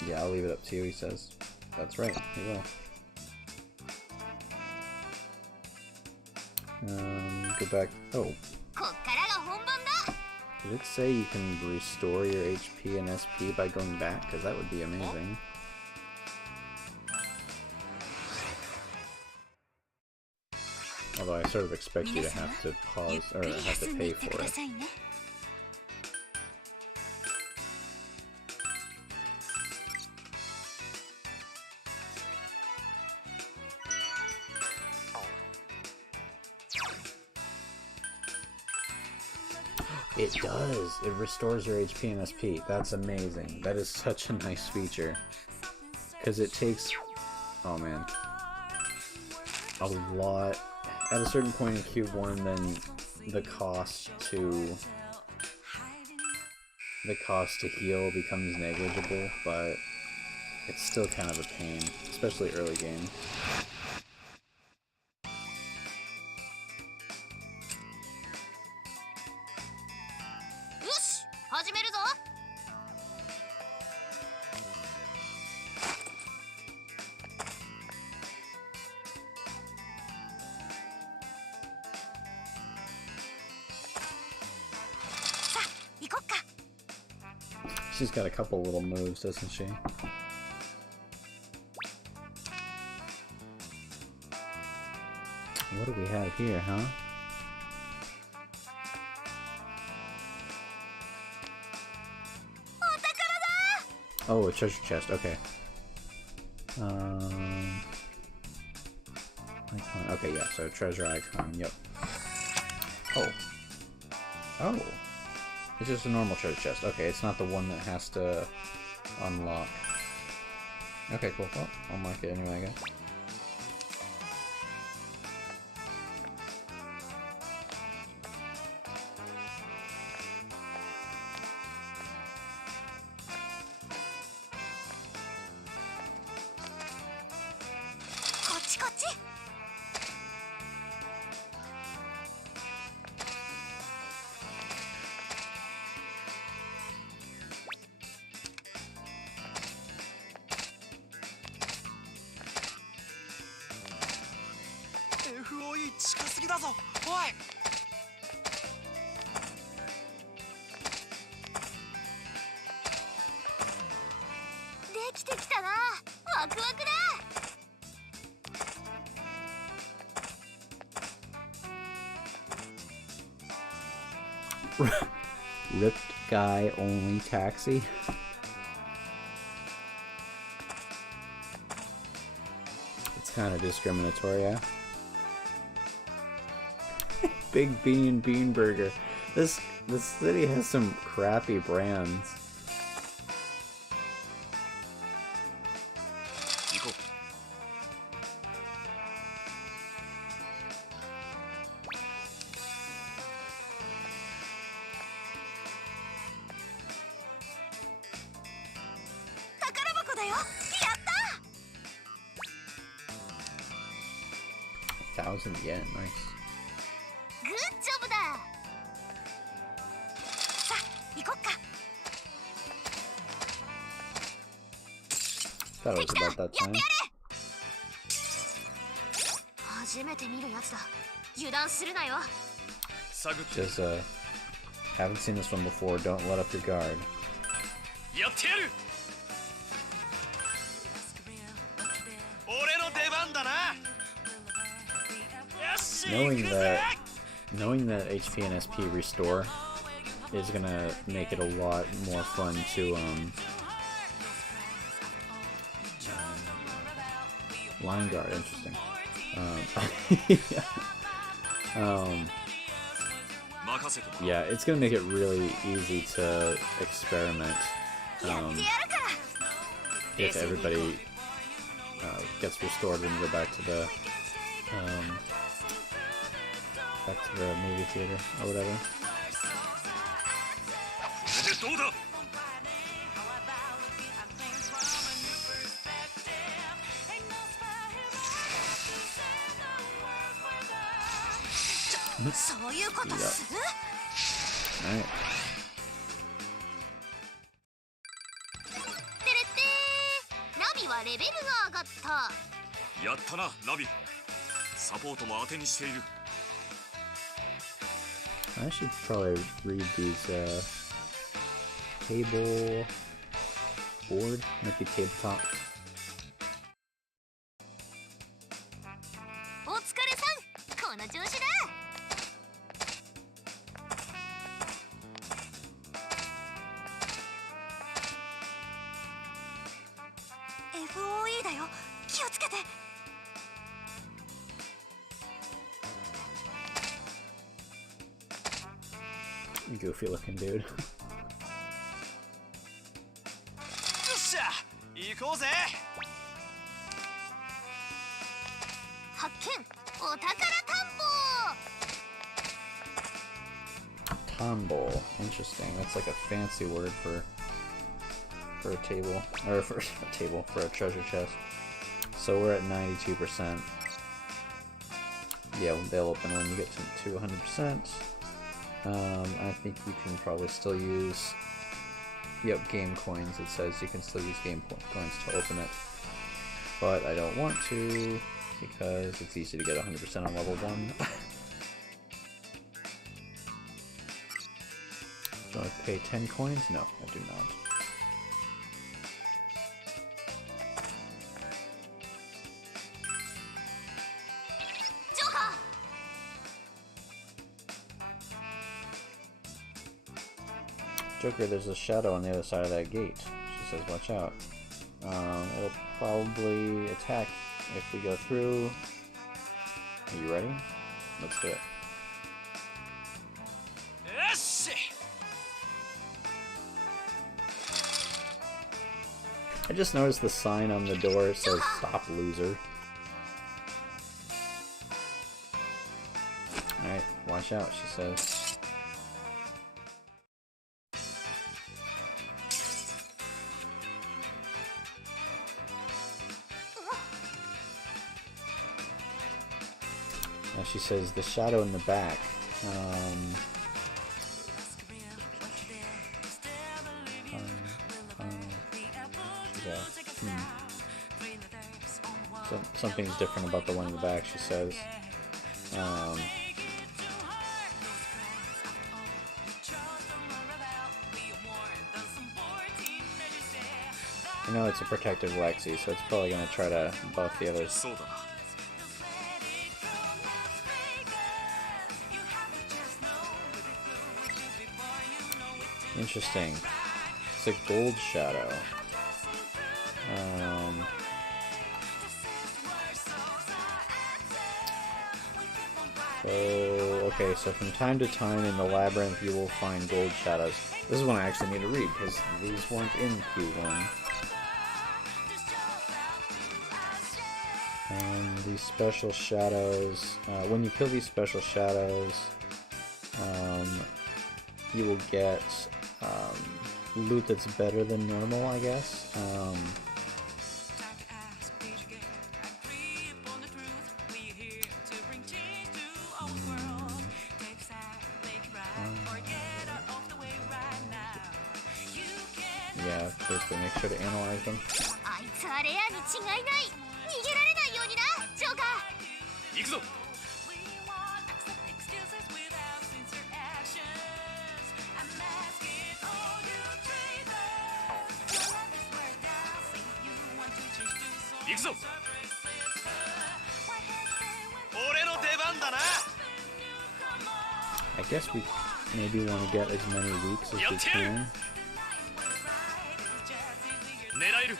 Yeah, I'll leave it up to you, he says. That's right, he will. Go back. Oh. Did it say you can restore your HP and SP by going back? Because that would be amazing. Although I sort of expect you to have to pause, or have to pay for it. It does. It restores your HP and SP. That's amazing. That is such a nice feature. Because it takes... Oh man. A lot... At a certain point in Cube 1, then the cost to heal becomes negligible, but it's still kind of a pain, especially early game. She's got a couple little moves, doesn't she? What do we have here, huh? Oh, a treasure chest, okay. Icon. Okay, yeah, so treasure icon, yep. Oh. Oh. It's just a normal treasure chest. Okay, it's not the one that has to unlock. Okay, cool. Well, I'll mark it anyway, I guess. FOE 近すぎだぞ。おい。できてきたな。ワクワクだ。Ripped guy only taxi. It's kind of discriminatory, yeah. Big Bean Bean Burger. This city has some crappy brands. $1,000 yen, nice. Good job だ。さあ、行こっか。Thought it was about that time. 初めて見るやつだ。油断するなよ。Just haven't seen this one before. Don't let up your guard. やってやる。俺の出番だな。Knowing that HP and SP restore is gonna make it a lot more fun to line guard. Interesting. Yeah, it's gonna make it really easy to experiment if everybody gets restored when we go back to the movie theater or whatever. Alright. ナビはレベルが上がった。やったな、ナビ。サポートも当てにしている。I should probably read these table board, might be tabletop. お疲れさん、この調子だ。FOE だよ。気をつけて。Goofy looking dude. よっしゃ行こうぜ。発見お宝探訪 Tombow. Interesting. That's like a fancy word for a table, or for a table, for a treasure chest. So we're at 92%. Yeah, they'll open when you get to 100%. I think you can probably still use, yep, game coins. It says you can still use game coins to open it. But I don't want to, because it's easy to get 100% on level 1. Do I pay 10 coins? No, I do not. Joker, there's a shadow on the other side of that gate. She says, watch out. It'll probably attack if we go through. Are you ready? Let's do it. よし。 I just noticed the sign on the door. It says, stop loser. Alright, watch out, she says. Now she says the shadow in the back. So, something's different about the one in the back, she says. I know it's a protective Lexi, so it's probably going to try to buff the others. そうだな。 Interesting. It's a gold shadow. So, okay, so from time to time in the labyrinth you will find gold shadows. This is one I actually need to read, because these weren't in Q1. These special shadows, when you kill these special shadows, you will get loot that's better than normal, I guess. Yeah, basically make sure to analyze them. あいつはレアに違いない逃げられないようになジョーカー 行くぞ。 行くぞ。俺の出番だな。 I guess we maybe want to get as many weeks as we can. 狙える。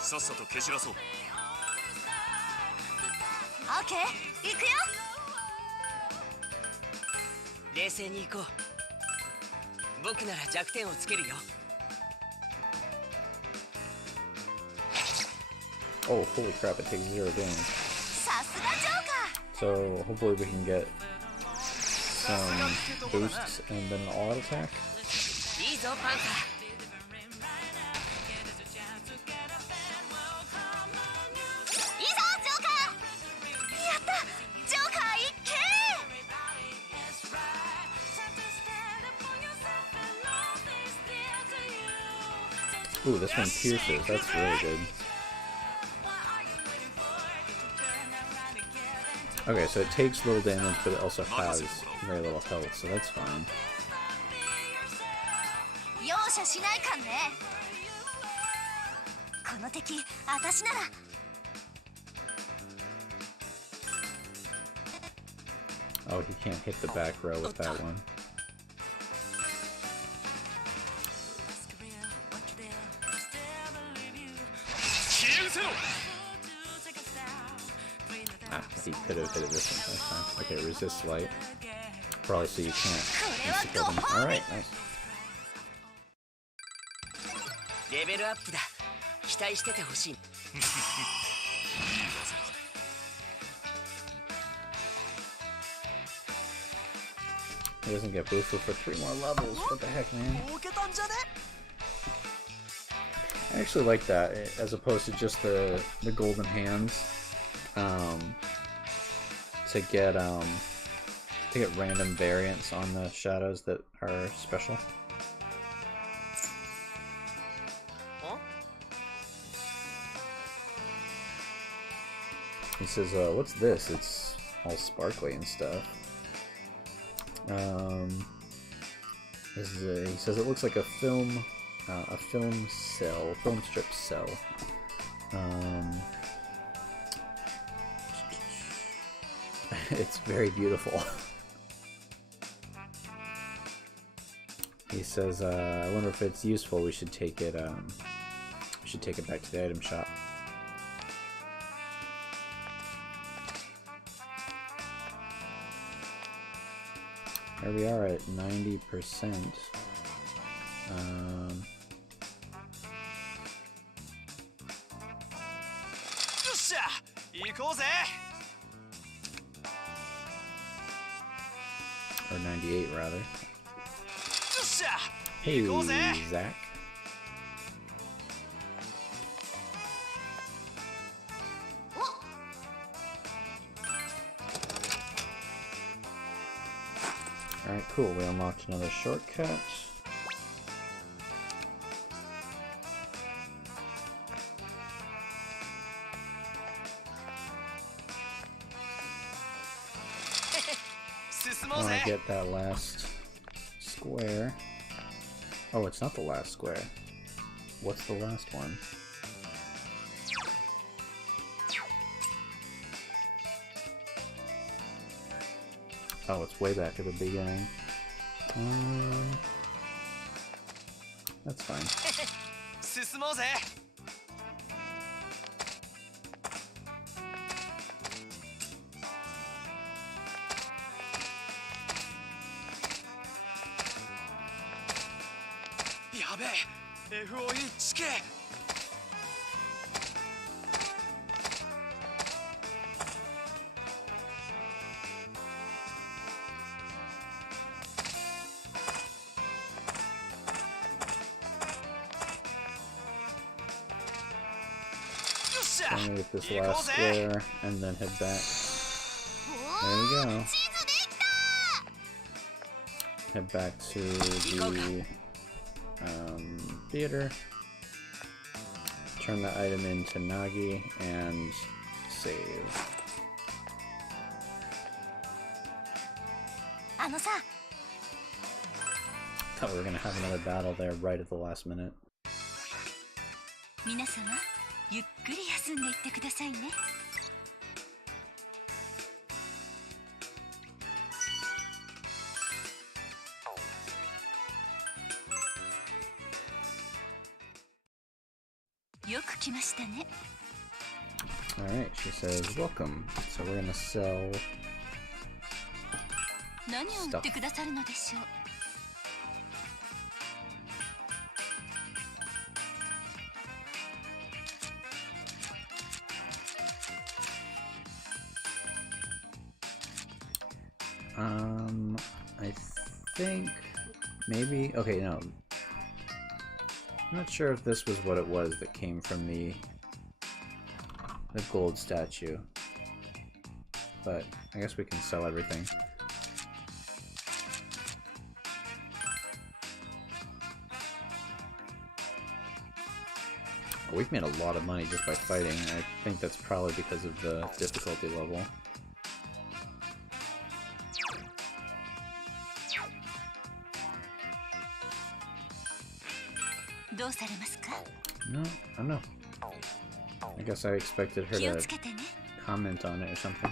さっさと蹴散らそう。オッケー行くよ。冷静に行こう。僕なら弱点をつけるよ。 Oh, holy crap, it takes 0 damage. さすがジョーカー So hopefully we can get some boosts and then an all-out attack. いいぞパンサー。 いいぞジョーカーやったジョーカー一気 Ooh, this one pierces. That's really good. Okay, so it takes little damage, but it also has very little health, so that's fine. 容赦しないかんねこの敵私なら Oh, he can't hit the back row with that one. Ah, he could have hit it this one last time. Okay, resist light. Probably so you can't insta-kill them. Alright, nice. レベルアップだ。期待しててほしい。He doesn't get boosted for 3 more levels. What the heck, man? I actually like that, as opposed to just the golden hands. To get random variants on the shadows that are special. He says, what's this? It's all sparkly and stuff. He says it looks like a film strip cell. It's very beautiful. He says, I wonder if it's useful. We should take it back to the item shop. Here we are at 90%. Or 98 rather. Hey, Zach. Alright, cool. We unlocked another shortcut. I want to get that last square. Oh, it's not the last square. What's the last one? Oh, it's way back at the beginning. That's fine. I'm gonna get this last square and then head back. There we go. Head back to the theater. Turn the item into Nagi and save. Thought we were gonna have another battle there right at the last minute. 皆様ゆっくり休んでいってくださいね。よく来ましたね。Alright, she says, welcome. So we're gonna sell 何を売ってくださるのでしょう。I think maybe, okay, no. I'm not sure if this was what it was that came from the gold statue, but I guess we can sell everything. We've made a lot of money just by fighting. I think that's probably because of the difficulty level. No, I don't know. I guess I expected her to comment on it or something.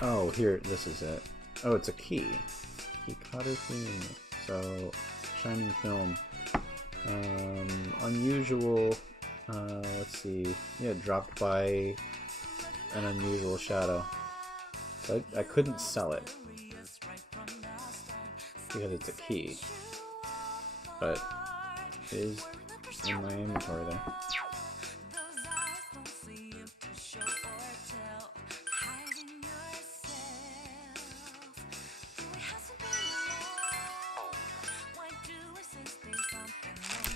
Oh, here, this is it. Oh, it's a key. Hikaru. So, Shining film. Unusual. Let's see. Yeah, dropped by an unusual shadow. So I couldn't sell it because it's a key, but it is in my inventory there.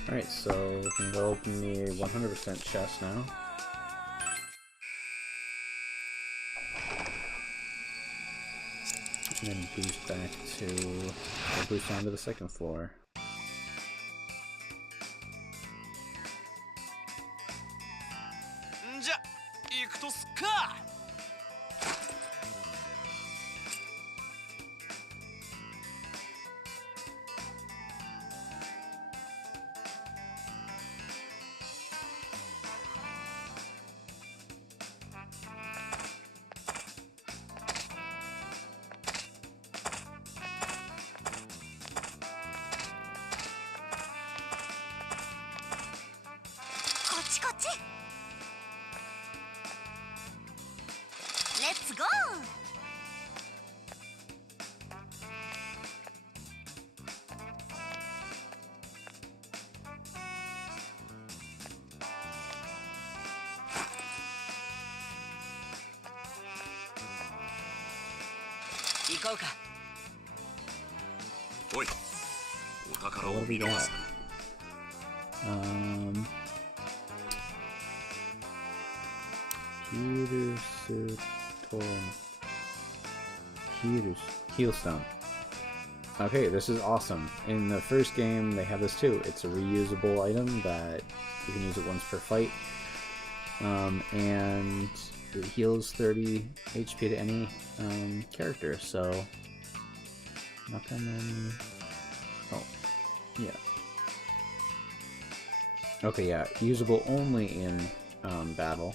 Alright, so we can go open the 100% chest now. And then boost back to, or boost down to the second floor. Let's go! Oi. お宝 What を have we 見逃 got? すな。Heelstone. Okay, this is awesome. In the first game, they have this too. It's a reusable item that you can use it once per fight. And it heals 30 HP to any character, so... Nakamani... Oh, yeah. Okay, yeah, usable only in battle.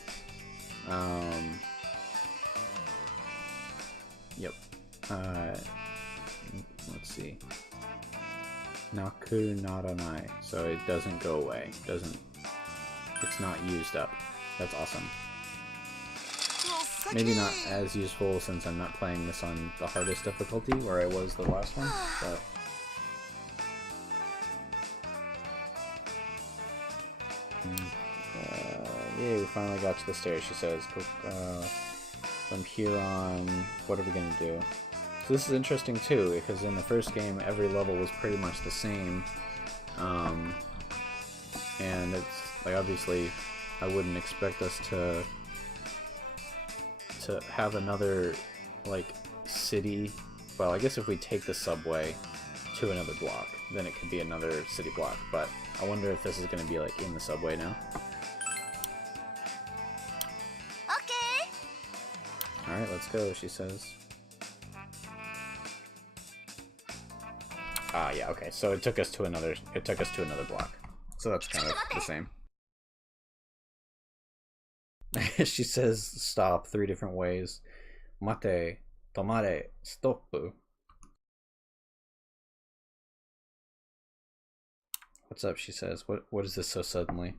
Yep. Let's see. Naku naranai. So it doesn't go away. It's not used up. That's awesome. Maybe not as useful since I'm not playing this on the hardest difficulty where I was the last one, but... Yay, we finally got to the stairs, she says. From here on, what are we gonna do? So this is interesting too, because in the first game, every level was pretty much the same. And it's, like, obviously, I wouldn't expect us to have another, like, city. Well, I guess if we take the subway to another block, then it could be another city block, but I wonder if this is gonna be, like, in the subway now. Alright, let's go, she says. Ah, yeah, okay, so it took us to another block. So that's kind of the same. She says stop 3 different ways. Mate, tomare, stoppu. What's up, she says. What is this so suddenly?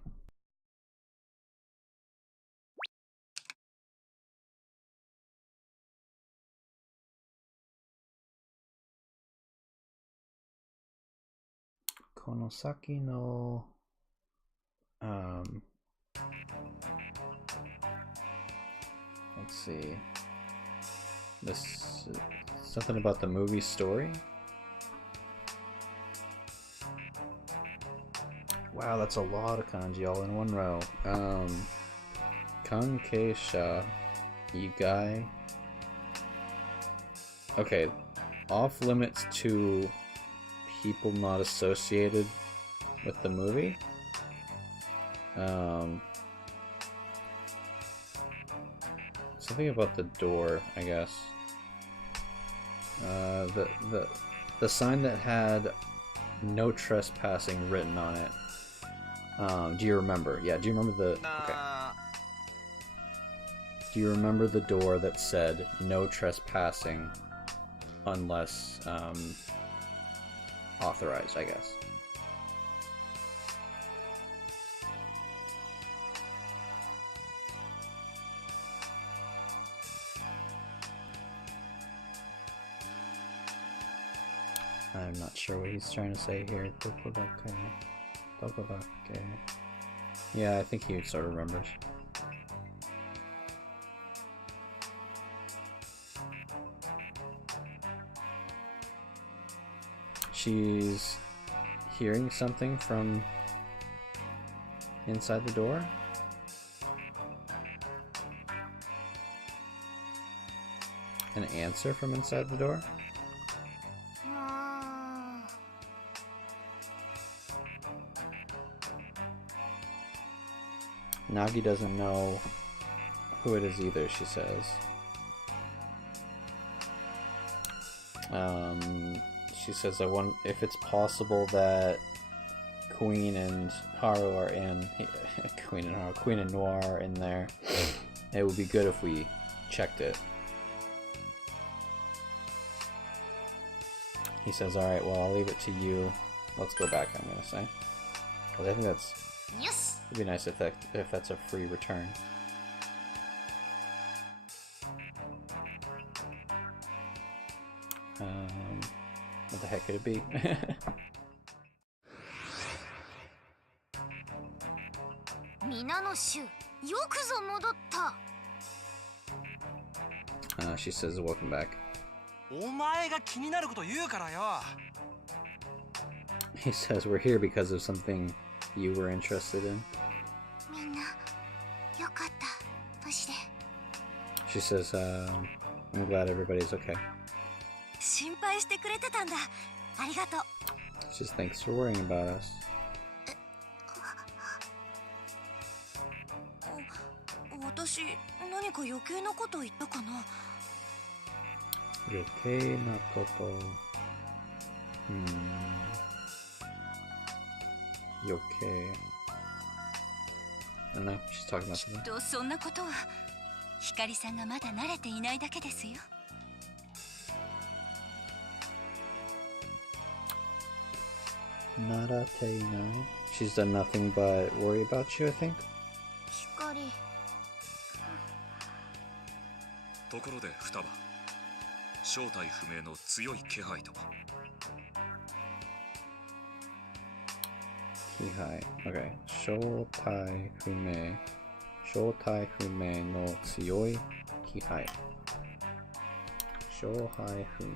Konosaki no... Let's see. This... something about the movie story? Wow, that's a lot of kanji all in one row. Kankeisha Igai. Okay, off limits to people not associated with the movie. Something about the door, I guess. The sign that had no trespassing written on it. Do you remember? Yeah, do you remember the... Okay. Do you remember the door that said no trespassing unless, authorized, I guess. I'm not sure what he's trying to say here. Dokodake. Dokodake. Yeah, I think he sort of remembers. She's hearing something from inside the door. An answer from inside the door. Nagi doesn't know who it is either, she says. She says, I wonder if it's possible that Queen and Haru are in... Queen and Noir are in there. It would be good if we checked it. He says, alright, well, I'll leave it to you. Let's go back, I'm gonna say. Because I think that's... Yes. It'd be nice if that's a free return. What the heck could it be? She says, welcome back. He says, we're here because of something you were interested in. She says, I'm glad everybody's okay. She says, thanks for worrying about us. Yoke na koto. Yoke. I don't know, she's talking about something. Naratenai. She's done nothing but worry about you, I think. ところで双葉、正体不明の強い気配とは。Kihai. Okay. 正体不明。正体不明の強い気配。正体不明。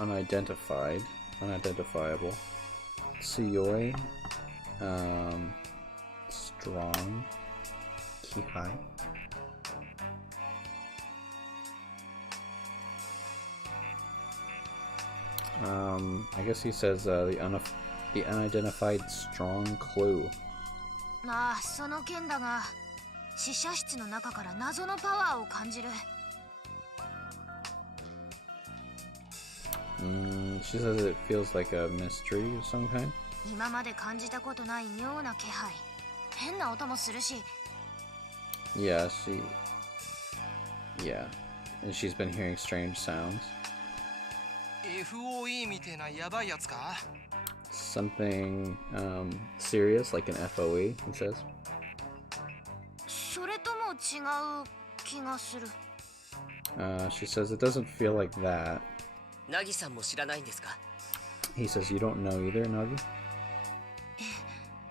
Unidentified. Unidentifiable. Tsuyoi. Strong. Kihai. I guess he says the unidentified strong clue. まあ、その件だが、試写室の中から謎のパワーを感じる。She says it feels like a mystery of some kind. 今まで感じたことない妙な気配。変な音もするし。Yeah, Yeah. And she's been hearing strange sounds. FOE みたいなやばいやつか? Something serious, like an FOE, he says. それとも違う気がする。She says it doesn't feel like that. ナギさんも知らないんですか? He says you don't know either, Nagi?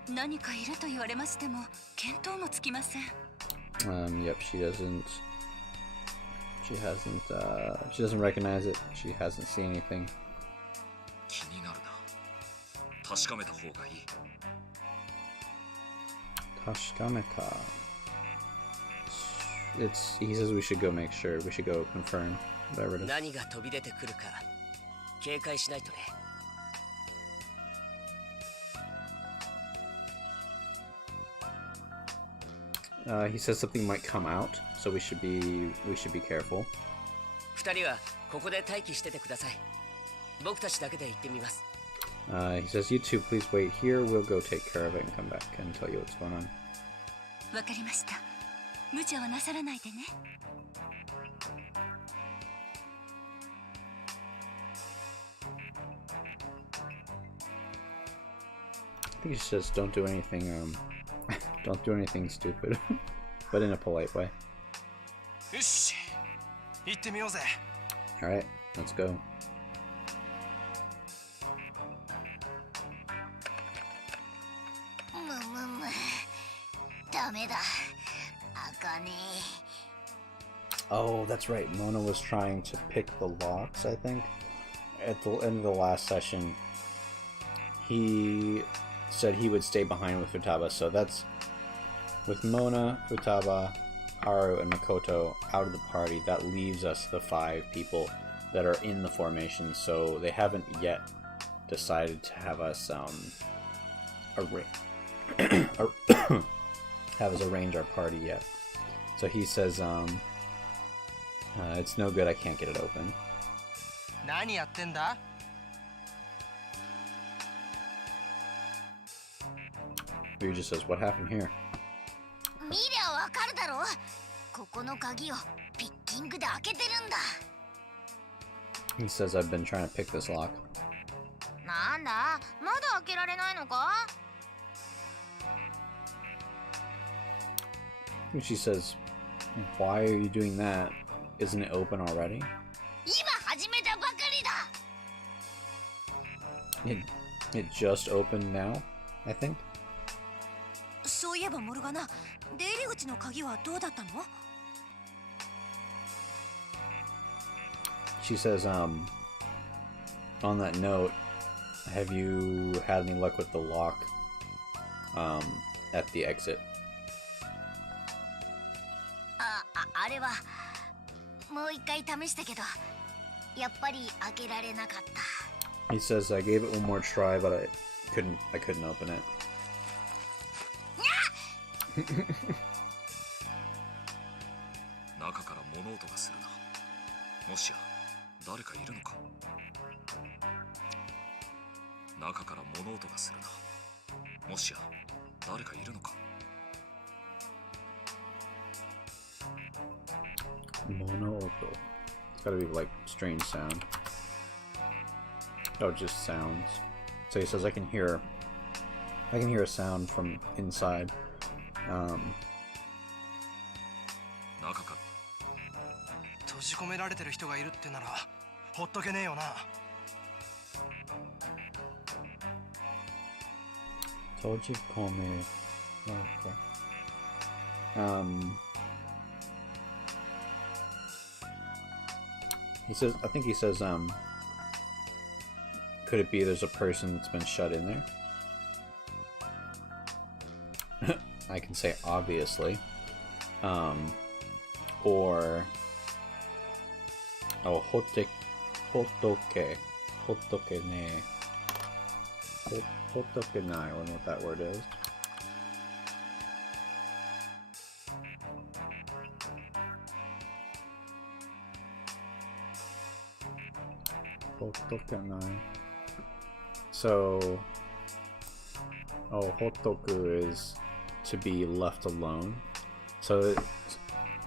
何かいると言われましても見当もつきません。Yep, she doesn't recognize it. She hasn't seen anything. 気になるな。確かめた方がいい。Tashkameta. He says we should go make sure. We should go confirm whatever it is. 何が飛び出てくるか警戒しないとね。He says something might come out, so we should be careful. 二人はここで待機しててください。僕たちだけで行ってみます。He says, you two please wait here. We'll go take care of it and come back and tell you what's going on. わかりました。無茶はなさらないでね。I think she says don't do anything don't do anything stupid, but in a polite way. よし、行ってみようぜ。 Alright, let's go. ダメだ。開かね Oh, that's right. Mona was trying to pick the locks, I think. At the end of the last session, he said he would stay behind with Futaba, so that's with Mona, Futaba, Haru, and Makoto out of the party. That leaves us the 5 people that are in the formation, so they haven't yet decided to have us arrange our party yet. So he says it's no good, I can't get it open. 何やってんだ? He just says, what happened here? 見りゃわかるだろ。ここの鍵をピッキングで開けてるんだ。 He says, I've been trying to pick this lock. なんだ、まだ開けられないのか? She says, why are you doing that? Isn't it open already? 今始めたばかりだ。 It just opened now, I think. そういえばモルガナ、出入り口の鍵はどうだったの? She says, on that note, have you had any luck with the lock, at the exit? あれはもう一回試したけど、やっぱり開けられなかった。 He says, I gave it one more try, but I couldn't open it. 中から物音がするな。もしや誰かいるのか。中から物音がするな。もしや誰かいるのか。 Mono Oto. It's gotta be like strange sound. Oh, just sounds. So he says I can hear a sound from inside. 中か。閉じ込められてる人がいるってならほっとけねえよな。 Tojikome. Okay. He says, I think he says, could it be there's a person that's been shut in there? I can say obviously. Or, oh, hotoke ne. Hotoke nai, I wonder what that word is. So, hotoku is to be left alone. So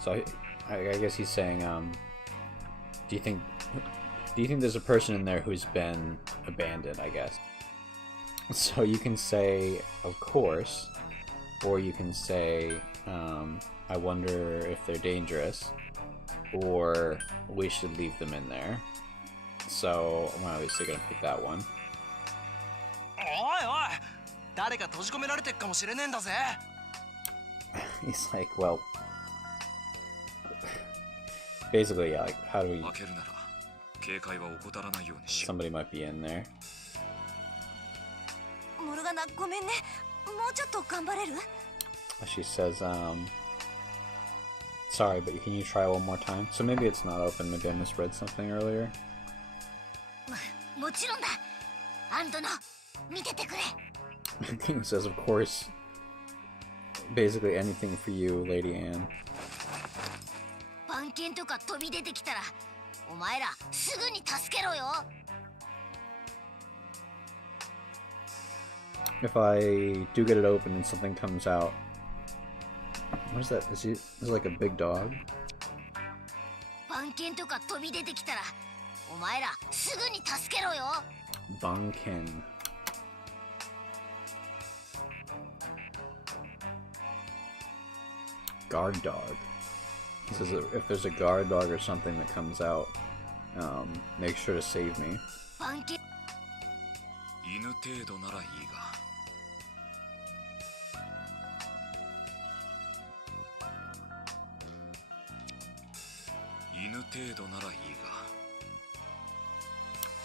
I guess he's saying, do you think there's a person in there who's been abandoned, I guess? So you can say, of course, or you can say, I wonder if they're dangerous, or we should leave them in there. So I'm obviously gonna pick that one. おいおい、誰か閉じ込められてっかもしれねえんだぜ。 He's like, well, basically, yeah, like, how do we... 開けるなら警戒は怠らないようにしよう。 Somebody might be in there. モルガナ、ごめんね。もうちょっと頑張れる? She says, sorry, but can you try one more time? So maybe it's not open, maybe I misread something earlier. もちろんだ。アンドの、見ててくれ。 He says, of course. Basically anything for you, Lady Anne. 番犬とか飛び出てきたら、お前らすぐに助けろよ。 If I do get it open and something comes out, What is that? Is it like a big dog? 番犬とか飛び出てきたらお前らすぐに助けろよ。 Banken. Guard dog. He says that if there's a guard dog or something that comes out, make sure to save me. 番犬犬程度ならいいが犬程度ならいいが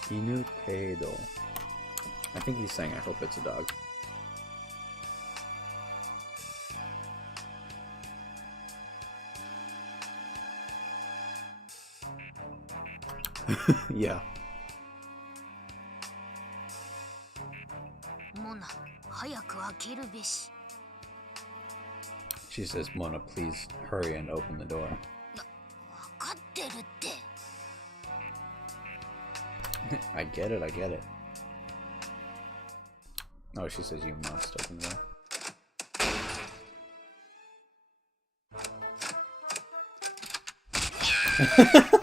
Inu Keido. I think he's saying I hope it's a dog. Yeah. モナ早く開けるべし。 She says, Mona, please hurry and open the door. 分かってるって。 I get it, I get it. Oh, she says you must open the door.